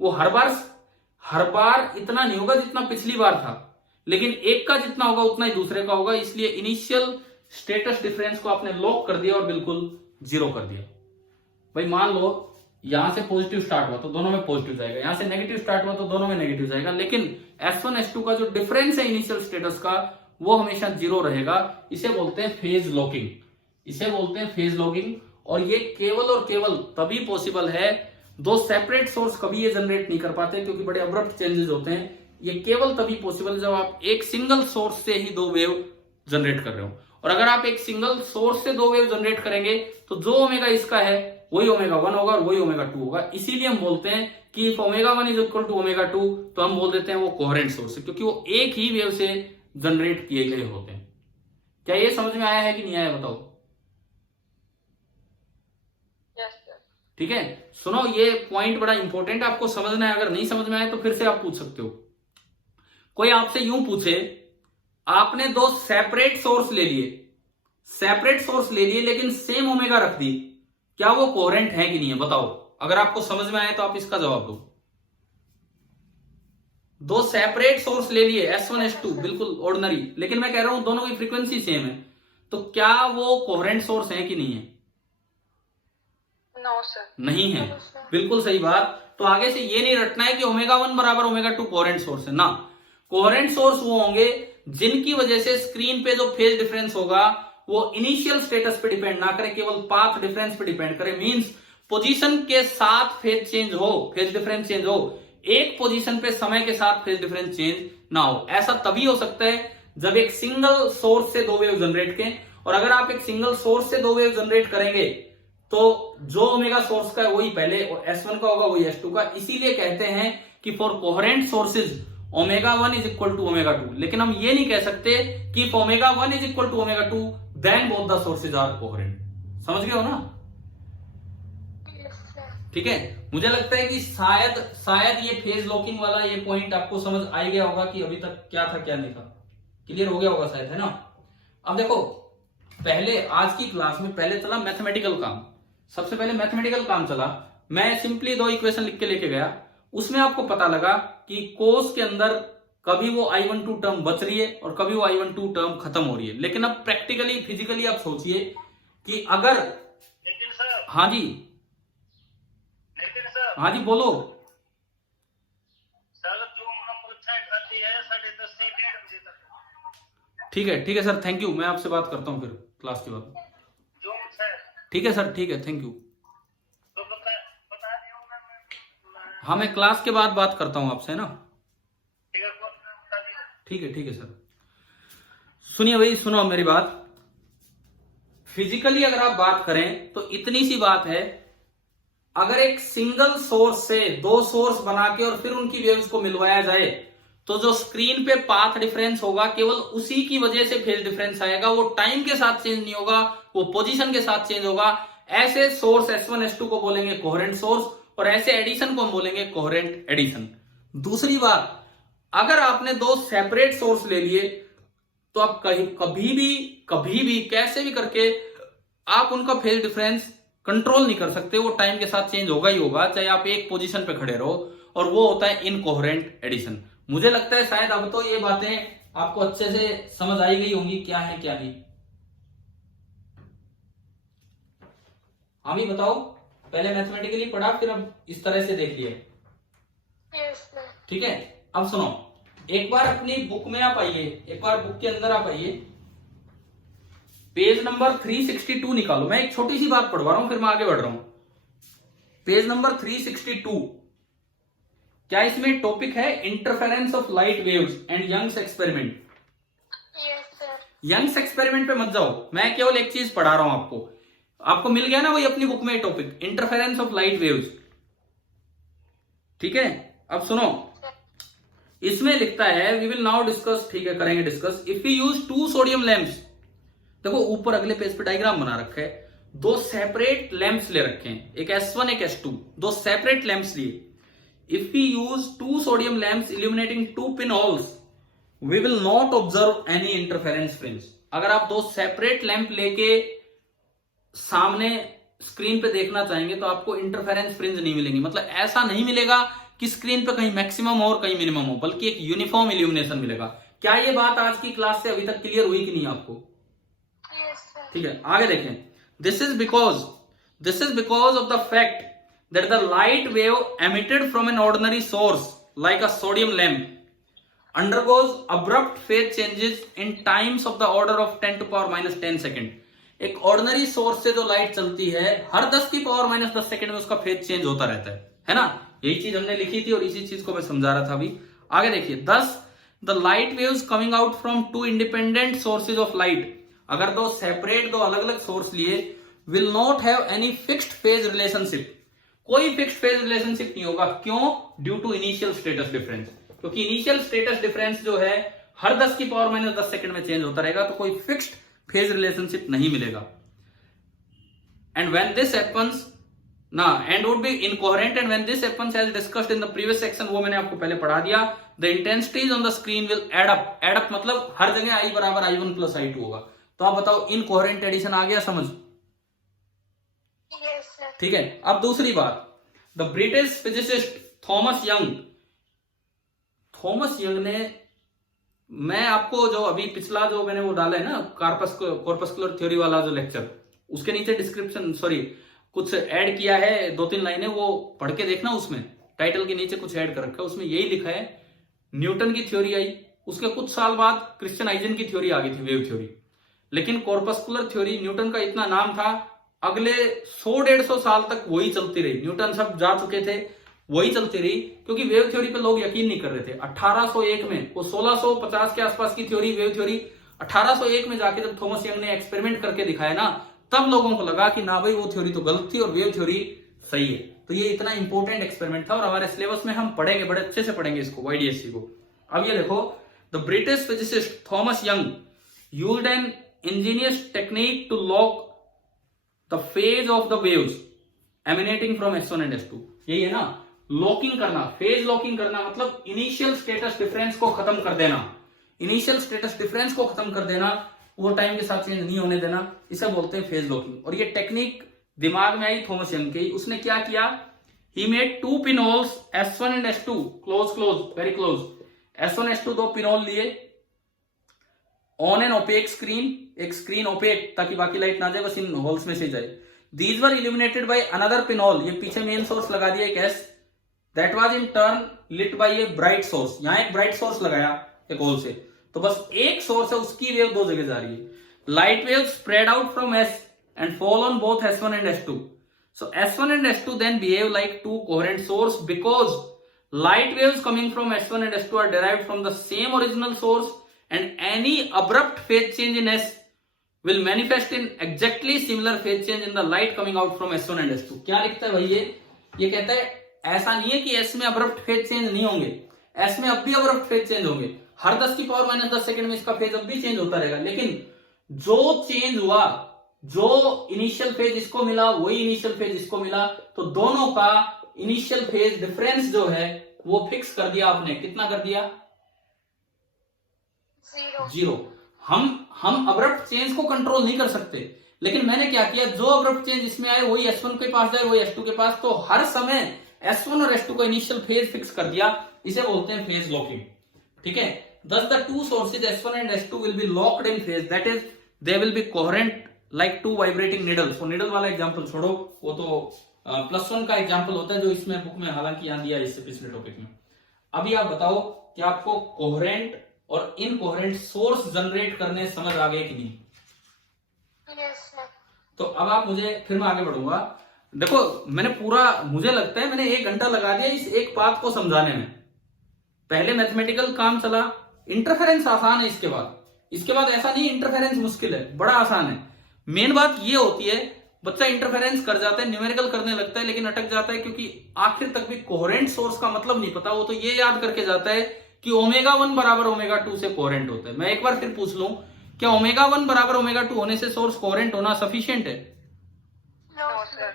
वो हर बार इतना नहीं होगा जितना पिछली बार था, लेकिन एक का जितना होगा उतना ही दूसरे का होगा। इसलिए इनिशियल स्टेटस डिफरेंस को आपने लॉक कर दिया और बिल्कुल 0 कर दिया। भाई मान लो यहां से पॉजिटिव स्टार्ट हुआ तो दोनों में पॉजिटिव जाएगा, यहां से नेगेटिव स्टार्ट हुआ तो दोनों में नेगेटिव जाएगा, लेकिन S1 S2 का जो डिफरेंस है इनिशियल स्टेटस का वो हमेशा 0 रहेगा। इसे बोलते हैं फेज लॉकिंग, इसे बोलते हैं फेज लॉकिंग। और ये केवल और केवल तभी पॉसिबल है, दो सेपरेट सोर्स कभी ये जनरेट नहीं कर पाते क्योंकि बड़े अब्रप्ट चेंजेस होते हैं। ये केवल तभी पॉसिबल है जब आप एक सिंगल सोर्स से ही दो वेव जनरेट कर रहे हो, और अगर आप एक सिंगल सोर्स से दो वेव जनरेट करेंगे तो जो ओमेगा इसका है वही ओमेगा 1 होगा और वही ओमेगा 2 होगा। इसीलिए हम बोलते हैं कि if omega 1 is equal to omega 2 तो हम बोल देते हैं वो कोहेरेंट सोर्स है, क्योंकि वो एक ही वेव से जनरेट किए गए होते हैं। क्या ये समझ में आया है कि नहीं आया बताओ? ठीक है, सुनो ये पॉइंट बड़ा इंपॉर्टेंट है, आपको समझना है। अगर नहीं समझ में आए तो फिर से आप पूछ सकते हो। कोई आपसे यूं पूछे, आपने दो सेपरेट सोर्स ले लिए, सेपरेट सोर्स ले लिए लेकिन सेम ओमेगा रख दी, क्या वो कोहेरेंट है कि नहीं है बताओ? अगर आपको समझ में आए तो आप इसका जवाब दो। दो सेपरेट सोर्स ले लिए S1 S2 बिल्कुल ऑर्डिनरी, लेकिन मैं कह रहा हूं दोनों की फ्रीक्वेंसी सेम है, तो क्या वो कोहेरेंट सोर्स है कि नहीं है? नो सर, नहीं है, बिल्कुल सही बात। तो आगे से ये नहीं रटना है कि ओमेगा 1 बराबर ओमेगा 2 कोहेरेंट सोर्स है ना। कोहेरेंट सोर्स वो होंगे जिनकी वजह से स्क्रीन पे जो फेज डिफरेंस होगा वो इनिशियल स्टेटस पे डिपेंड ना करे, केवल पाथ डिफरेंस पे डिपेंड करे। मींस पोजीशन के साथ फेज चेंज हो, फेज डिफरेंस चेंज हो, एक पोजीशन पे समय के साथ फेज डिफरेंस चेंज ना हो। ऐसा तभी हो सकता है जब एक सिंगल सोर्स से दो वेव जनरेट करें, और अगर आप एक सिंगल सोर्स से दो वेव जनरेट करेंगे तो जो ओमेगा सोर्स का है वही पहले S1 का होगा वही S2 का। इसीलिए कहते हैं कि for coherent sources omega 1 is equal to omega 2, लेकिन हम ये नहीं कह सकते कि ओमेगा 1 is equal to omega 2 then both the sources are coherent. समझ गए हो ना? Yes, sir. ठीक है, मुझे लगता है कि शायद ये फेज लॉकिंग वाला ये पॉइंट आपको समझ आ गया होगा कि अभी तक क्या था क्या नहीं था, क्लियर हो गया होगा शायद, है ना? अब देखो, पहले आज की क्लास में पहले चला मैथमेटिकल काम। सबसे पहले मैथमेटिकल काम चला, मैं सिंपली 2 इक्वेशन लिख के लेके गया, उसमें आपको पता लगा कि कोस के अंदर कभी वो I12 टर्म बच रही है और कभी वो I12 टर्म खत्म हो रही है। लेकिन अब प्रैक्टिकली फिजिकली आप सोचिए कि अगर, लेकिन सर, हाँ जी, लेकिन सर, हाँ जी बोलो। सर जो हम वेबसाइट आती है 10:30 से 1:30 बजे तक। ठीक है सर, थैंक यू, मैं आपसे बात करता हूँ फिर क्लास के बाद। जो सर, ठीक है सर, ठीक है, थैंक यू। तो बता दिया मैं। हाँ, मैं क्लास के बाद बात करता हूँ आपसे, है ना? ठीक है, बता दिया। ठीक है सर। सुनिए भाई, सुनो मेरी बात। फिजिकली अगर आप बात करें तो इतनी सी बात है, अगर एक सिंगल सोर्स से 2 सोर्स बना के और फिर उनकी वेव्स को मिलवाया जाए तो जो स्क्रीन पे पाथ डिफरेंस होगा केवल उसी की वजह से फेज डिफरेंस आएगा, वो टाइम के साथ चेंज नहीं होगा, वो पोजीशन के साथ चेंज होगा। ऐसे सोर्स S1 S2 को बोलेंगे कोहेरेंट सोर्स और ऐसे एडिशन को हम बोलेंगे कोहेरेंट एडिशन। दूसरी बात, अगर आपने 2 सेपरेट सोर्स ले लिए तो आप कभी भी कैसे भी करके आप उनका फेज डिफरेंस कंट्रोल नहीं कर सकते, वो टाइम के साथ चेंज होगा ही होगा, चाहे आप एक पोजीशन पे खड़े रहो, और वो होता है इनकोहेरेंट एडिशन। मुझे लगता है शायद अब तो ये बातें आपको अच्छे से समझ आई गई होंगी क्या है क्या नहीं। हाँ भी बताओ, पहले मैथमेटिकली पढ़ा फिर अब इस तरह से देख लिया। Yes, sir. ठीक है, अब सुनो, एक बार अपनी बुक में आप आइए, एक बार बुक के अंदर आप आइए, पेज नंबर 362 निकालो। मैं एक छोटी सी बात पढ़वा रहा हूं फिर मैं आगे बढ़ रहा हूं। पेज नंबर 362, क्या इसमें टॉपिक है interference of light waves and Young's experiment? Yes, sir. Young's experiment पे मत जाओ, मैं केवल एक चीज पढ़ा रहा हूं आपको मिल गया ना वही अपनी बुक में topic, interference of light waves. ठीक है, अब सुनो, इसमें लिखता है वी विल नाउ डिस्कस, ठीक है करेंगे discuss, if we use 2 sodium lamps. देखो ऊपर अगले पेज पे डायग्राम बना रखा है, 2 सेपरेट लैंप्स ले रखे हैं, एक S1 एक S2, 2 सेपरेट लैंप्स लिए। If we use 2 sodium lamps illuminating 2 pinholes we will not observe any interference fringe. अगर आप 2 सेपरेट लैंप लेके सामने स्क्रीन पे देखना चाहेंगे तो आपको इंटरफेरेंस फ्रिंज नहीं मिलेंगी, मतलब ऐसा नहीं मिलेगा कि स्क्रीन पे कहीं मैक्सिमम हो और कहीं मिनिमम हो, बल्कि एक यूनिफॉर्म इल्यूमिनेशन मिलेगा। क्या ये बात आज की क्लास से अभी तक क्लियर हुई कि नहीं आपको? Yes, sir. ठीक है, आगे देखें। This is because of the fact that the light wave emitted from an ordinary source like a sodium lamp undergoes abrupt phase changes in times of the order of 10 to power minus 10 second. एक ordinary source से जो light चलती है हर 10 की power minus 10 second में उसका phase change होता रहता है ना? यही चीज हमने लिखी थी और इसी चीज को मैं समझा रहा था अभी। आगे देखिए, thus the light waves coming out from 2 independent sources of light, अगर 2 सेपरेट 2 अलग अलग सोर्स लिए, will not have any fixed phase relationship, कोई फिक्स्ड फेज रिलेशनशिप नहीं होगा। क्यों? Due to initial status difference, क्योंकि इनिशियल स्टेटस डिफरेंस जो है हर 10 की पावर माइनस 10 सेकंड में चेंज होता रहेगा, तो कोई फिक्स्ड फेज रिलेशनशिप नहीं मिलेगा। एंड व्हेन दिस हैपेंस ना and would be incoherent and when this happens as discussed in the previous section, वो मैंने आपको पहले पढ़ा दिया, the intensities on the screen will add up मतलब हर जगह I बराबर I1 प्लस I2 होगा। तो आप बताओ इनकोहेरेंट एडिशन आ गया समझ? Yes, sir. ठीक है, अब दूसरी बात, the British physicist Thomas young ने, मैं आपको जो अभी पिछला जो मैंने वो डाला है ना कॉर्पस्कुलर थ्योरी वाला जो लेक्चर, उसके नीचे डिस्क्रिप्शन कुछ ऐड किया है, 2-3 लाइनें वो पढ़ के देखना, उसमें टाइटल के नीचे कुछ ऐड कर रखा है, उसमें यही लिखा है न्यूटन की थ्योरी आई, उसके कुछ साल बाद क्रिश्चियन आइजन की थ्योरी आ गई थी, वेव थ्योरी। लेकिन कॉर्पस्कुलर थ्योरी न्यूटन का इतना नाम था, अगले 100-150 साल तक वही चलती रही, न्यूटन सब जा चुके थे, वही चलती रही, क्योंकि वेव थ्योरी पे लोग यकीन नहीं कर रहे थे। 1801 में वो 1650 के आसपास की थ्योरी, वेव थ्योरी, 1801 में जाके जब थॉमस यंग ने एक्सपेरिमेंट करके दिखाया ना, तब लोगों को लगा कि ना भाई वो थ्योरी तो गलत थी और वेव थ्योरी सही है। तो ये इतना इंपॉर्टेंट एक्सपेरिमेंट था और हमारे सिलेबस में हम पढ़ेंगे, बड़े अच्छे से पढ़ेंगे इसको, YDSC को। अब ये देखो, the British physicist Thomas Young used an ingenious technique to lock the phase of the waves emanating from S1 and S2। यही है ना, लॉकिंग करना, फेज लॉकिंग करना मतलब इनिशियल स्टेटस डिफरेंस को खत्म कर देना, इनिशियल स्टेटस डिफरेंस को खत्म कर देना, वो टाइम के साथ चेंज नहीं होने देना, इसे बोलते हैं फेज लॉकिंग। और ये टेक्निक दिमाग में आई थॉमस यंग की। उसने क्या किया, he made 2 पिनहोल्स S1 and S2 close close, very close. S1 S2 2 pinhole लिए ऑन एन ओपेक स्क्रीन, एक स्क्रीन ओपेक ताकि बाकी लाइट ना जाए, बस इन होल्स में से जाए। These were illuminated by another pinhole, ये पीछे मेन सोर्स लगा दिया एक S, that was in turn lit by a bright source, यहां एक ब्राइट सोर्स लगाया एक होल से, तो बस एक सोर्स है, उसकी वेव दो जगह जा रही है। Light wave spread out from S and fall on both S1 and S2. So S1 and S2 then behave like two coherent source because light waves coming from S1 and S2 are derived from the same original source and any abrupt phase change in S will manifest in exactly similar phase change in the light coming out from S1 and S2. क्या लिखता है भाई ये कहता है ऐसा नहीं है कि S में abrupt phase change नहीं होंगे, S में अब भी abrupt phase change होंगे, हर 10 की पावर -10 सेकंड में इसका फेज अब भी चेंज होता रहेगा, लेकिन जो चेंज हुआ, जो इनिशियल फेज इसको मिला वही इनिशियल फेज इसको मिला, तो दोनों का इनिशियल फेज डिफरेंस जो है वो फिक्स कर दिया आपने। कितना कर दिया? 0। हम अब्रप्ट चेंज को कंट्रोल नहीं कर सकते, लेकिन मैंने क्या किया, जो अब्रप्ट चेंज इसमें आए वही S1 के पास जाए, वही S2 के पास, तो हर समय S1 और S2 का इनिशियल फेज फिक्स कर दिया। इसे बोलते हैं फेज लॉकिंग। ठीक है, thus the two sources S1 and S2 will be locked in phase, that is they will be coherent like two vibrating needles। तो needle वाला एग्जांपल छोड़ो, वो तो +1 का एग्जांपल होता है जो इसमें बुक में हालांकि यहां दिया है इससे पिछले टॉपिक में। अभी आप बताओ कि आपको कोहेरेंट और इनकोहेरेंट सोर्स जनरेट करने समझ आ गए कि नहीं? Yes sir. तो अब आप मुझे, फिर मैं आगे बढ़ूंगा। देखो मैंने पूरा, मुझे लगता है मैंने 1 घंटा लगा दिया इस एक बात को समझाने में। पहले मैथमेटिकल काम चला, इंटरफेरेंस आसान है, इसके बाद ऐसा नहीं इंटरफेरेंस मुश्किल है, बड़ा आसान है। मेन बात ये होती है, बच्चा इंटरफेरेंस कर जाता है, न्यूमेरिकल करने लगता है, लेकिन अटक जाता है क्योंकि आखिर तक भी कोहेरेंट सोर्स का मतलब नहीं पता। वो तो ये याद करके जाता है कि ω1 बराबर ω2 से कोहेरेंट होता है। मैं एक बार फिर पूछ लूं, क्या ω1 बराबर ω2 होने से सोर्स कोहेरेंट होना सफिशिएंट है? No sir.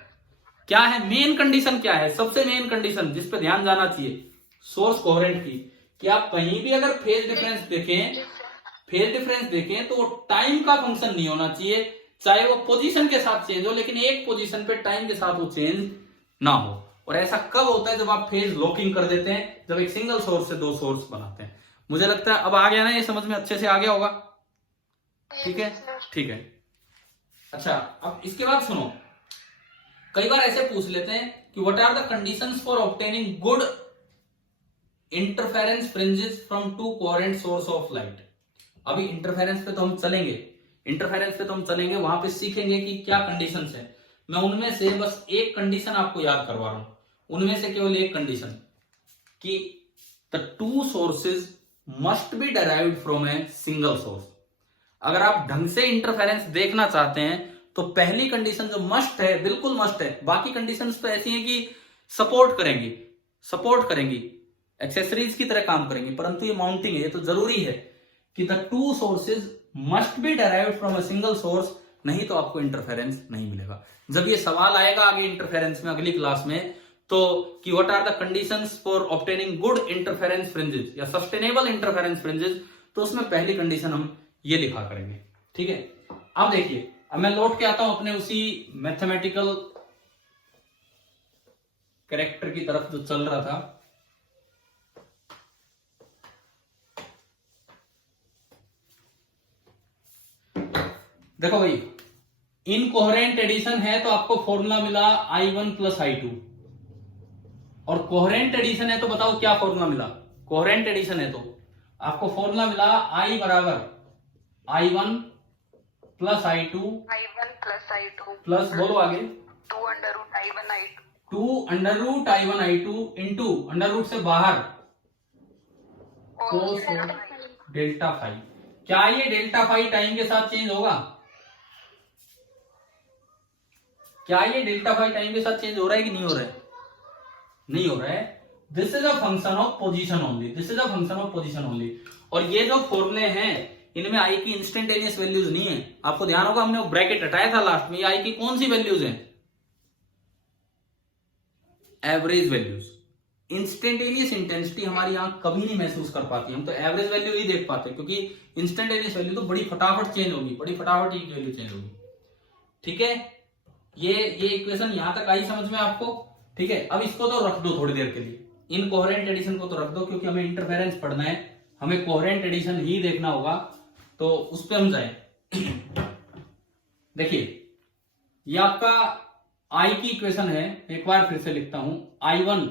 क्या है मेन कंडीशन? क्या है सबसे मेन कंडीशन जिस पे ध्यान जाना चाहिए सोर्स कोहेरेंट की? कि आप कहीं भी अगर फेज डिफरेंस देखें तो वो टाइम का फंक्शन नहीं होना चाहिए, चाहे वो पोजीशन के साथ चेंज हो, लेकिन एक पोजीशन पे टाइम के साथ वो चेंज ना हो। और ऐसा कब होता है? जब आप फेज लॉकिंग कर देते हैं, जब एक सिंगल सोर्स से 2 सोर्स बनाते हैं। मुझे लगता है अब आ गया ना, ये समझ में अच्छे से आ गया होगा। ठीक है, ठीक है। अच्छा, अब इसके बाद सुनो, कई बार ऐसे पूछ लेते हैं कि what are the conditions for obtaining good interference fringes from 2 coherent source of light. अभी इंटरफेरेंस पे तो हम चलेंगे, वहां पे सीखेंगे कि क्या कंडीशंस है। मैं उनमें से बस एक कंडीशन आपको याद करवा रहा हूं, उनमें से केवल एक कंडीशन, कि the 2 sources must be derived from a single source. अगर आप ढंग से इंटरफेरेंस देखना चाहते हैं तो पहली कंडीशन जो मस्ट है, बिल्कुल मस्ट है, बाकी कंडीशंस तो ऐसी हैं कि सपोर्ट करेंगी, एक्सेसरीज की तरह काम करेंगी, परंतु ये माउंटिंग है, ये तो जरूरी है कि the 2 sources must be derived from a single source, नहीं तो आपको इंटरफेरेंस नहीं मिलेगा। जब ये सवाल आएगा आगे इंटरफेरेंस में अगली क्लास में, तो कि what are the conditions for obtaining good interference fringes या सस्टेनेबल इंटरफेरेंस फ्रिंजेस, तो उसमें पहली कंडीशन हम ये लिखा करेंगे। ठीक है, अब देखिए, अब मैं लौट के आता हूं अपने उसी मैथमेटिकल कैरेक्टर की तरफ जो चल रहा था। देखो भाई, इनकोहेरेंट एडिशन है तो आपको फॉर्मूला मिला I1 + I2, और कोहेरेंट एडिशन है तो बताओ क्या फॉर्मूला मिला? कोहेरेंट एडिशन है तो आपको फॉर्मूला मिला I बराबर I1 + I2 प्लस, बोलो आगे, 2√I1I2 इंटू अंडर से बाहर cos डेल्टा फाई। क्या ये डेल्टा फाई टाइम के साथ चेंज होगा? क्या ये डेल्टा फाई टाइम के साथ चेंज हो रहा है कि नहीं हो रहा है? नहीं हो रहा है। This is a function of position only, this is a function of position only. और ये जो फॉर्मूले हैं इनमें आई की इंस्टेंटेनियस वैल्यूज नहीं है। आपको ध्यान होगा हमने वो ब्रैकेट हटाया था लास्ट में, ये आई की कौन सी वैल्यूज हैं? Average values. इंस्टेंटेनियस इंटेंसिटी हमारी आंख कभी नहीं महसूस कर पाती, हम तो एवरेज वैल्यू ही देख पाते, क्योंकि इंस्टेंटेनियस वैल्यू तो बड़ी फटाफट चेंज होगी, बड़ी फटाफट की वैल्यू चेंज होगी। ठीक है, ये इक्वेशन यहां तक आई समझ में आपको? ठीक है, अब इसको तो रख दो थोड़ी देर के लिए, इनकोहेरेंट एडिशन को तो रख दो, क्योंकि हमें इंटरफेरेंस पढ़ना है, हमें कोहेरेंट एडिशन ही देखना होगा, तो उस पर हम जाए। देखिए ये आपका आई की इक्वेशन है, एक बार फिर से लिखता हूं, I1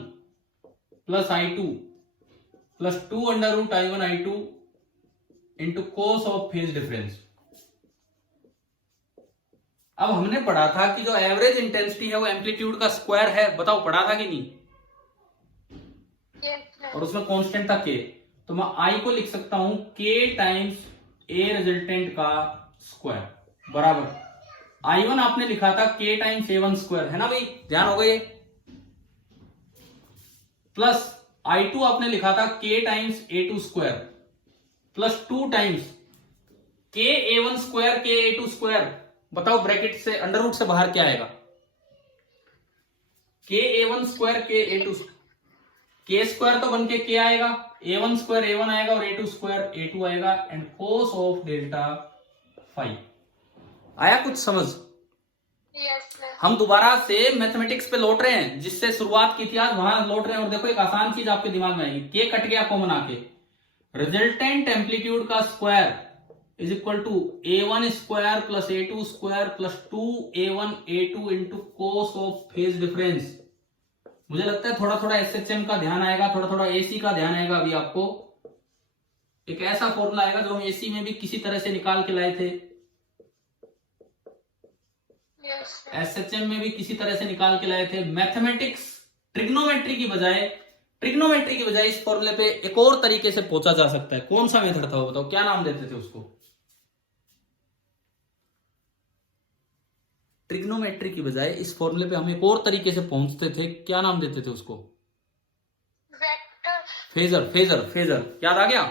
plus I2 plus 2 under root I1 I2 into cos of phase difference. अब हमने पढ़ा था कि जो एवरेज इंटेंसिटी है वो एम्पलीट्यूड का स्क्वायर है, बताओ पढ़ा था कि नहीं? yes, और उसमें कांस्टेंट था के, तो मैं आई को लिख सकता हूं के टाइम्स ए रिजल्टेंट का स्क्वायर बराबर I1 आपने लिखा था के टाइम्स A1 स्क्वायर, है ना भाई, ध्यान हो गए, प्लस I2 आपने लिखा था के times A2 square plus 2 times के A1 स्क्वायर के A2 स्क्वायर। बताओ ब्रैकेट से अंडर रूट से बाहर क्या आएगा? के A1 स्क्वायर के A2 के स्क्वायर तो बन के के आएगा, A1 स्क्वायर A1 आएगा और A2 स्क्वायर A2 आएगा, and cos of delta phi. आया कुछ समझ? yes, हम दोबारा से मैथमेटिक्स पे लौट रहे हैं, जिससे शुरुआत की थी आज वहां लौट रहे हैं। और देखो एक आसान चीज आपके दिमाग में आएगी, के कट गया कॉमन आके, रिजल्टेंट एम्पलीट्यूड का square is equal to A1 square plus A2 square plus 2A1 A2 into cos of phase difference. मुझे लगता है थोड़ा थोड़ा SHM का ध्यान आएगा, थोड़ा थोड़ा AC का ध्यान आएगा। अभी आपको एक ऐसा फॉर्मूला आएगा जो हम AC में भी किसी तरह से निकाल के लाए थे, yes, SHM में भी किसी तरह से निकाल के लाए थे। मैथमेटिक्स ट्रिग्नोमेट्री की बजाय इस फॉर्मूले पे एक और तरीके से पहुंचा जा सकता है। कौन सा मेथड था वो बताओ, क्या नाम देते थे उसको? ट्रिग्नोमेट्री की बजाय इस फॉर्मूले पे हम एक और तरीके से पहुंचते थे, क्या नाम देते थे उसको? Vector, phasor. याद आ गया?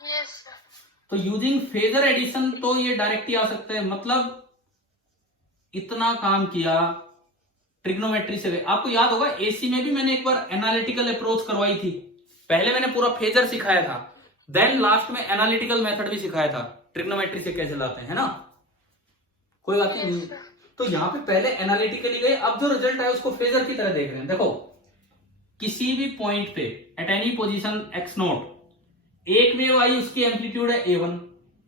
yes, तो यूजिंग फेजर एडिशन तो ये डायरेक्ट ही आ सकता है। मतलब इतना काम किया ट्रिग्नोमेट्री से। आपको याद होगा एसी में भी मैंने एक बार एनालिटिकल अप्रोच करवाई थी। पहले मैंने पूरा फेजर सिखाया था, देन लास्ट में एनालिटिकल मेथड भी सिखाया था, ट्रिग्नोमेट्री से कैसे लाते हैं ना। कोई बात नहीं। तो यहां पे पहले एनालिटिकली गए, अब जो रिजल्ट आया उसको फेजर की तरह देख रहे हैं। देखो किसी भी पॉइंट पे एट एनी पोजीशन x0 एक वेव आई, उसकी एम्पलीट्यूड है A1,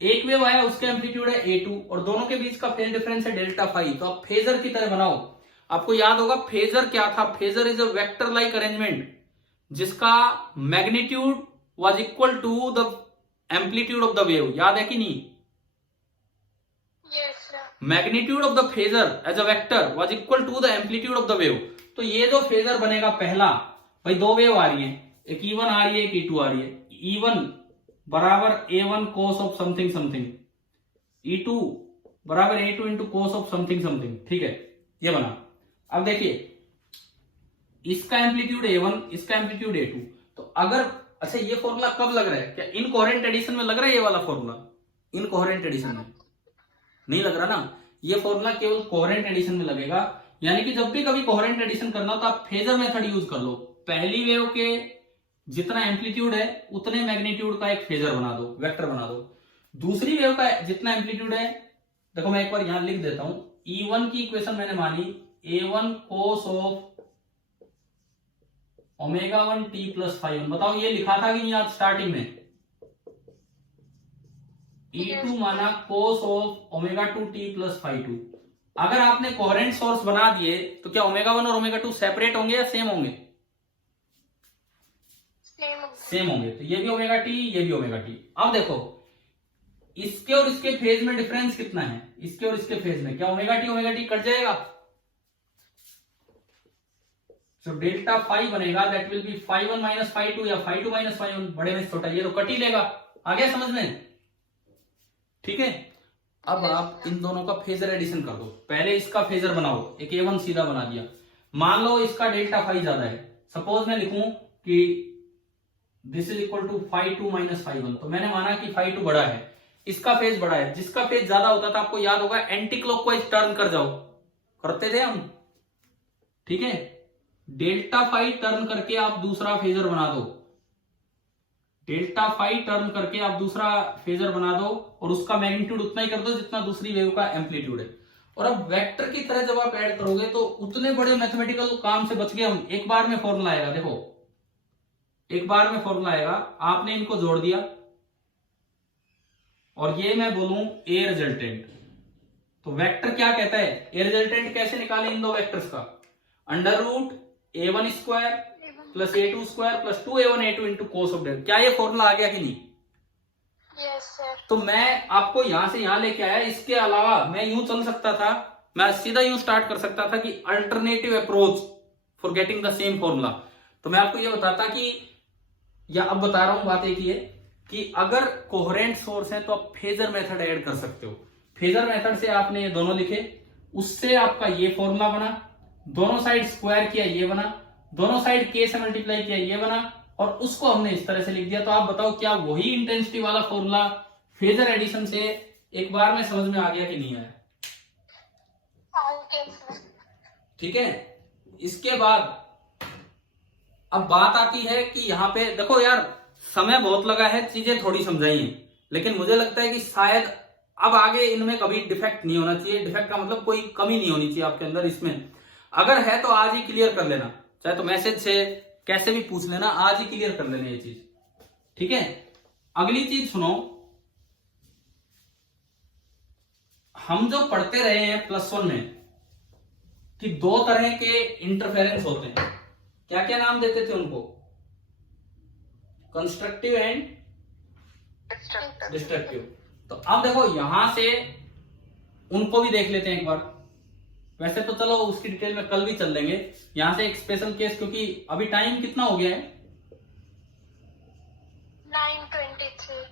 एक वेव आया उसका एम्पलीट्यूड है A2, और दोनों के बीच का फेज डिफरेंस है डेल्टा फाई। तो आप फेजर की तरह बनाओ। आपको याद होगा फेजर क्या था? Phasor is a vector like arrangement जिसका magnitude was equal to the amplitude of the wave. याद है कि नहीं? yes, magnitude of the phasor as a vector was equal to the amplitude of the wave. तो ये जो phasor बनेगा पहला, भाई दो वेव आ रही है, एक E1 आ रही है, एक E2 आ रही है। E1 बराबर A1 cos of something something, E2 बराबर A2 into cos of something something. ठीक है, ये बना। अब देखिए इसका एम्पलीट्यूड A1, इसका एम्पलीट्यूड A2। तो अगर अच्छा ये फॉर्मूला कब लग रहा है? क्या इनकोहेरेंट एडिशन में लग रहा है ये वाला फॉर्मूला? इनकोहेरेंट एडिशन में नहीं लग रहा ना। ये फॉर्मूला केवल कोहेरेंट एडिशन में लगेगा। यानी कि जब भी कभी कोहेरेंट एडिशन करना हो तो आप फेजर मेथड यूज कर लो। पहली वेव के जितना एम्पलीट्यूड है उतने मैग्नीट्यूड का एक फेजर बना दो, वेक्टर बना दो। दूसरी वेव का जितना एम्पलीट्यूड है, देखो मैं एक बार यहां लिख देता हूं। E1 की इक्वेशन मैंने मानी A1 cos of ω1 t plus φ1। बताओ ये लिखा था कि नहीं आज स्टार्टिंग में? E2 माना कोस ऑफ ω2 t प्लस φ2। अगर आपने कोहेरेंट सोर्स बना दिए तो क्या ω1 और ω2 सेपरेट होंगे या सेम होंगे? सेम होंगे। तो ये भी ω t, ये भी ω t। अब देखो इसके और इसके फेज में डिफरेंस कितना है? इसके और इसके फेज में क्या ω t कट जाएगा? तो डेल्टा फाई बनेगा, दैट विल बी φ1 माइनस φ2 या φ2 माइनस φ1, बड़े में छोटा, ये तो कट ही लेगा। आ गया समझ में? ठीक है, अब आप इन दोनों का फेजर एडिशन कर दो। पहले इसका फेजर बनाओ, एक A1 सीधा बना दिया। मान लो इसका डेल्टा फाई ज्यादा है, सपोज मैं लिखूं कि this is equal to phi two minus phi one, तो मैंने माना कि फाई टू बड़ा है, इसका फेज बड़ा है। जिसका फेज ज्यादा होता था आपको याद होगा एंटी क्लॉकवाइज टर्न कर जाओ, करते थे हम, ठीक है। डेल्टा फाई टर्न करके आप दूसरा फेजर बना दो, डेल्टा फाई टर्न करके आप दूसरा फेजर बना दो और उसका मैग्नीट्यूड उतना ही कर दो जितना दूसरी वेव का एम्पलीट्यूड है। और अब वेक्टर की तरह जब आप ऐड करोगे तो उतने बड़े मैथमेटिकल काम से बच गए हम। एक बार में फॉर्मूला आएगा, देखो एक बार में फॉर्मूला आएगा, आपने इनको जोड़ दिया और ये मैं बोलूं ए रिजल्टेंट, तो वेक्टर क्या कहता है, ए रिजल्टेंट कैसे निकाले इन दो वेक्टर्स का, under root a1 square plus a2 square plus 2a1 a2 into cos of delta. क्या ये फॉर्मूला आ गया कि नहीं? Yes sir. तो मैं आपको यहां से यहां लेके आया, इसके अलावा मैं यूं चल सकता था, मैं सीधा यूं स्टार्ट कर सकता था कि alternative approach for getting the same formula. तो मैं आपको ये बताता कि, या अब बता रहा हूं, बात एक ही है कि अगर कोहेरेंट सोर्स है तो आप फेजर मेथड ऐड कर सकते हो। फेजर मेथड से आपने ये दोनों लिखे, उससे आपका ये फॉर्मूला बना, दोनों साइड स्क्वायर किया ये बना, दोनों साइड के से मल्टीप्लाई किया ये बना, और उसको हमने इस तरह से लिख दिया। तो आप बताओ क्या वही इंटेंसिटी वाला फॉर्मूला फेजर एडिशन से एक बार में समझ में आ गया कि नहीं आया? Okay sir. ठीक है। इसके बाद अब बात आती है कि यहाँ पे देखो यार, समय बहुत लगा है, चीजें थोड़ी समझाई हैं, लेकिन मुझे लगता है कि शायद अब आगे इनमें कभी डिफेक्ट नहीं होना चाहिए। डिफेक्ट का मतलब कोई कमी नहीं होनी चाहिए आपके अंदर। इसमें अगर है तो आज ही क्लियर कर लेना, चाहे तो मैसेज से कैसे भी पूछ लेना, आज ही क्लियर कर लेना ये चीज, ठीक है। अगली चीज सुनो, हम जो पढ़ते रहे हैं प्लस वन में कि दो तरह के इंटरफेरेंस होते हैं, क्या क्या नाम देते थे उनको, कंस्ट्रक्टिव एंड डिस्ट्रक्टिव। तो अब देखो यहां से उनको भी देख लेते हैं एक बार। वैसे तो चलो उसकी डिटेल में कल भी चल लेंगे, यहां से एक स्पेशल केस, क्योंकि अभी टाइम कितना हो गया है, 9:23।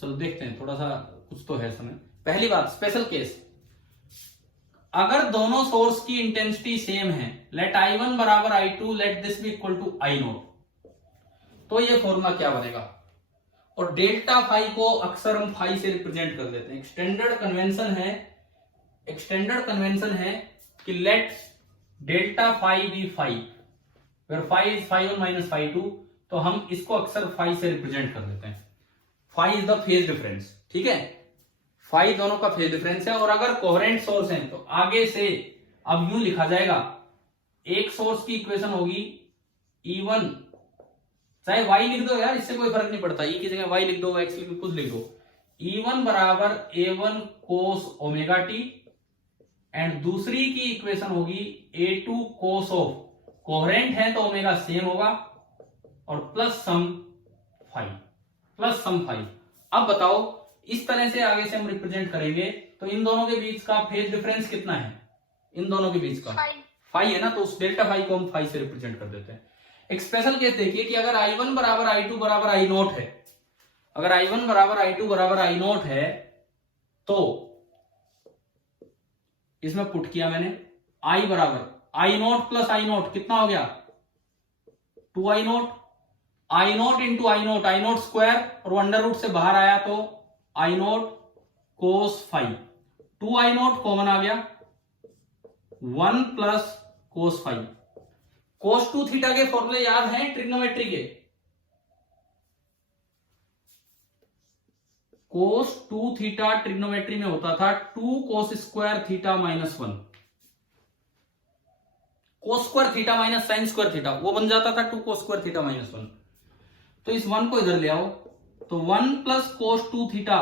चलो देखते हैं, थोड़ा सा कुछ तो है समय। पहली बात, स्पेशल केस, अगर दोनों सोर्स की इंटेंसिटी सेम है, लेट I1 बराबर I2, let this be equal to I0, तो ये फॉर्मूला क्या बनेगा। और डेल्टा फाई को अक्सर हम फाई से रिप्रेजेंट कर देते हैं। स्टैंडर्ड कन्वेंशन है कि let delta phi be phi, where phi is phi one minus phi two, तो हम इसको अक्सर फाई से रिप्रेजेंट कर देते हैं। Phi is the phase difference, ठीक है, फाई दोनों का फेज डिफरेंस है। और अगर कोहेरेंट सोर्स है तो आगे से अब यूं लिखा जाएगा, एक सोर्स की इक्वेशन होगी E1, चाहे y लिख दो यार, इससे कोई फर्क नहीं पड़ता, ई की जगह y लिख दो, x लिख दो, कुछ लिख दो। E1 बराबर A1 cos omega T, and दूसरी की इक्वेशन होगी A2 कोस ऑफ, कोहेरेंट है तो ओमेगा सेम होगा, और प्लस सम फाई। अब बताओ इस तरह से आगे से हम रिप्रेजेंट करेंगे तो इन दोनों के बीच का फेज डिफरेंस कितना है, इन दोनों के बीच का फाई है ना, तो उस डेल्टा फाई को हम फाई से रिप्रेजेंट कर देते हैं। एक स्पेशल केस देखिए कि अगर I1 बराबर I2 बराबर I0 है, अगर I1 बराबर I2 बराबर I0 है, तो इसमें पुट किया मैंने I बराबर I0 प्लस I0 कितना हो गया, 2I0, I0 into I0 square, और अंडर रूट से बाहर आया तो I0 cos phi, 2I0 common आ गया, 1 प्लस कोस फाई। कोस 2 थीटा के फॉर्मूले याद हैं ट्रिग्नोमेट्री के, कोस 2 थीटा ट्रिग्नोमेट्री में होता था 2 cos square theta minus 1, cos square theta minus sine square theta, वो बन जाता था 2 कोस स्क्वायर थीटा माइनस 1। तो इस 1 को इधर ले आओ, तो 1 plus cos 2 theta,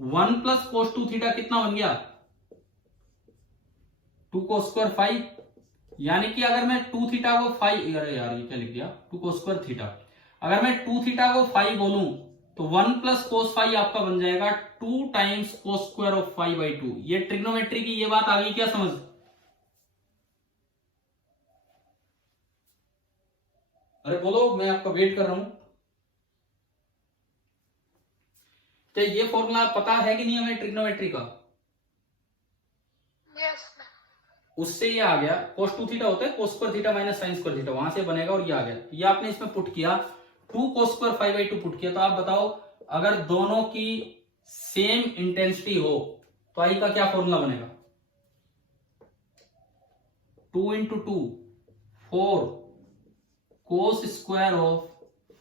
1 plus cos 2 theta कितना बन गया, 2 कोस स्क्वायर 5, यानी कि अगर मैं 2 थीटा को 5, अरे यार ये क्या लिख दिया, 2 कोस स्क्वायर थीटा, अगर मैं 2 थीटा को 5 बोलूं तो 1 प्लस कोस 5 आपका बन जाएगा 2 टाइम्स कोस स्क्वायर ऑफ 5/2। ये ट्रिग्नोमेट्री की ये बात आ गई क्या समझ? अरे बोलो, मैं आपका वेट कर रहा हूं। तो ये फॉर्मूला पता है कि नहीं हमें ट्रिग्नोमेट्री का? यस। उससे ये आ गया cos 2 थीटा होता है cos square theta minus sine square theta, वहां से बनेगा और ये आ गया। ये आपने इसमें पुट किया 2 cos स्क्वायर 5/2 पुट किया, तो आप बताओ अगर दोनों की सेम इंटेंसिटी हो तो आई का क्या फॉर्मूला बनेगा? 2 × 2 4 cos स्क्वायर ऑफ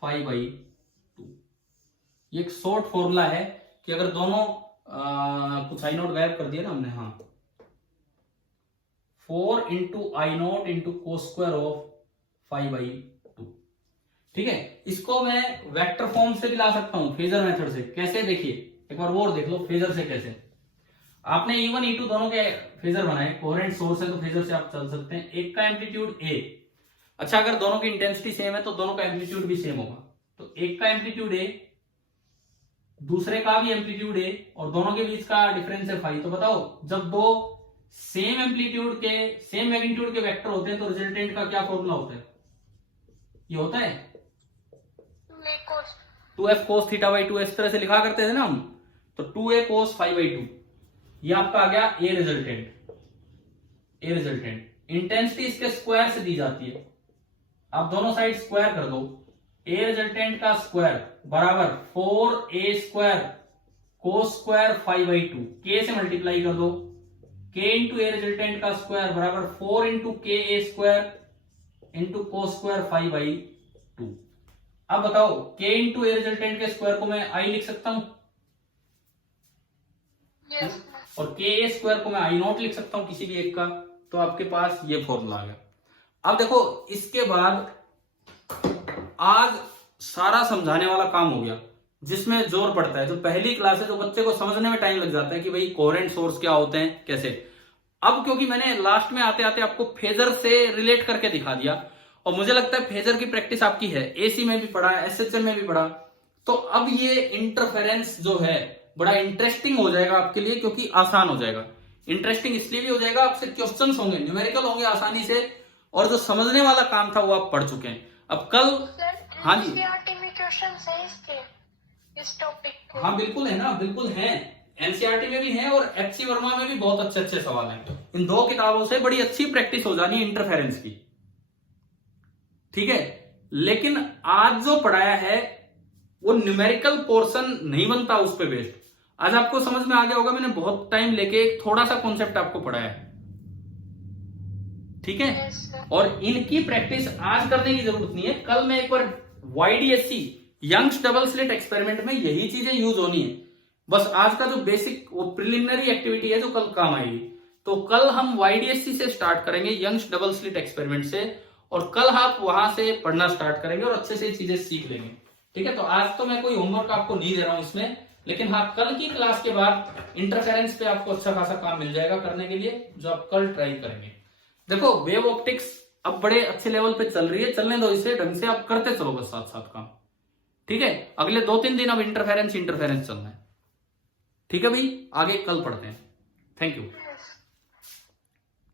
5/2। ये एक शॉर्ट फॉर्मूला है कि अगर दोनों कुछ आई नोट गायब कर दिया ना हमने, हाँ 4 × I0 × cos स्क्वायर ऑफ 5/2। ठीक है, इसको मैं वेक्टर फॉर्म से भी ला सकता हूं, फेजर मेथड से। कैसे? देखिए एक बार और देख लो फेजर से कैसे। आपने E1 E2 दोनों के फेजर बनाए, कोहेरेंट सोर्स है तो फेजर से आप चल सकते हैं। एक का एम्पलीट्यूड A, अच्छा अगर दोनों की इंटेंसिटी सेम है तो दोनों का एम्पलीट्यूड भी सेम होगा। तो एक का एम्पलीट्यूड A, दूसरे का भी एम्पलीट्यूड A, और दोनों के बीच का डिफरेंस है फाई। तो बताओ जब दो सेम एम्पलीट्यूड के सेम मैग्नीट्यूड के वेक्टर होते हैं तो रिजल्टेंट का क्या फॉर्मूला होता है? ये होता है 2f cos θ/2, इस तरह से लिखा करते थे ना हम। तो 2a cos 5/2 ये आपका आ गया ए रिजल्टेंट। ए रिजल्टेंट इंटेंसिटी इसके स्क्वायर से दी जाती है, आप दोनों साइड स्क्वायर कर दो। ए रिजल्टेंट का स्क्वायर बराबर 4a square cos square 5/2, k से मल्टीप्लाई कर दो। k इंटू ए रिजल्टेंट का स्क्वायर बराबर 4 × ka square into cos square 5/2। अब बताओ k इंटू ए रिजल्टेंट के स्क्वायर को मैं i लिख सकता हूं, yes, और ka स्क्वायर को मैं I0 लिख सकता हूं किसी भी एक का। तो आपके पास ये फॉर्मूला आ गया। अब देखो इसके बाद आज सारा समझाने वाला काम हो गया, जिसमें जोर पड़ता है। जो पहली क्लास है, जो बच्चे को समझने में टाइम लग जाता है कि भाई कोहेरेंट सोर्स क्या होते हैं कैसे। अब क्योंकि मैंने लास्ट में आते आते आपको फेजर से रिलेट करके दिखा दिया, और मुझे लगता है फेजर की प्रैक्टिस आपकी है, एसी में भी पढ़ा, एसएचएम में भी पढ़ा। तो अब ये इंटरफेरेंस जो है बड़ा इंटरेस्टिंग हो जाएगा आपके लिए, क्योंकि आसान हो जाएगा। इंटरेस्टिंग इसलिए भी हो जाएगा, आपसे क्वेश्चंस होंगे, न्यूमेरिकल होंगे आसानी से, और जो समझने वाला काम था वो आप पढ़ चुके हैं। अब कल हाँ जी एनसीईआरटी में क्वेश्चन है इसके, इस टॉपिक के? हाँ बिल्कुल है ना, बिल्कुल है। एनसीईआरटी में भी है और एचसी वर्मा में भी बहुत अच्छे अच्छे सवाल हैं। इन दो किताबों से बड़ी अच्छी प्रैक्टिस हो जानी है इंटरफेरेंस की। ठीक है, लेकिन आज जो पढ़ाया है वो न्यूमेरिकल पोर्शन नहीं बनता उस पे बेस्ड। आज आपको समझ में आ गया होगा, मैंने बहुत टाइम लेके थोड़ा सा कॉन्सेप्ट आपको पढ़ाया है। ठीक है, Yes, sir. और इनकी प्रैक्टिस आज करने की जरूरत नहीं है। कल मैं एक बार YDSC Young's double slit experiment में यही चीजें यूज होनी है। बस आज का जो बेसिक वो प्रिलिमिनरी एक्टिविटी है जो कल काम आएगी। तो कल हम YDSC से स्टार्ट करेंगे, यंग्स डबल स्लिट एक्सपेरिमेंट से, और कल आप वहां से पढ़ना स्टार्ट करेंगे और अच्छे से चीजें सीख लेंगे। ठीक है, तो आज तो मैं कोई होमवर्क आपको नहीं दे रहा हूं इसमें, लेकिन हाँ कल की क्लास के बाद इंटरफेरेंस पे आपको अच्छा खासा काम मिल जाएगा करने के लिए, जो आप कल ट्राई करेंगे। देखो वेव ऑप्टिक्स अब बड़े अच्छे लेवल पे चल रही है, चलने दो इसे, ढंग से आप करते चलो बस साथ साथ काम। ठीक है, अगले 2-3 दिन अब इंटरफेरेंस चलना है। ठीक है भाई, आगे कल पढ़ते हैं। Thank you. Yes.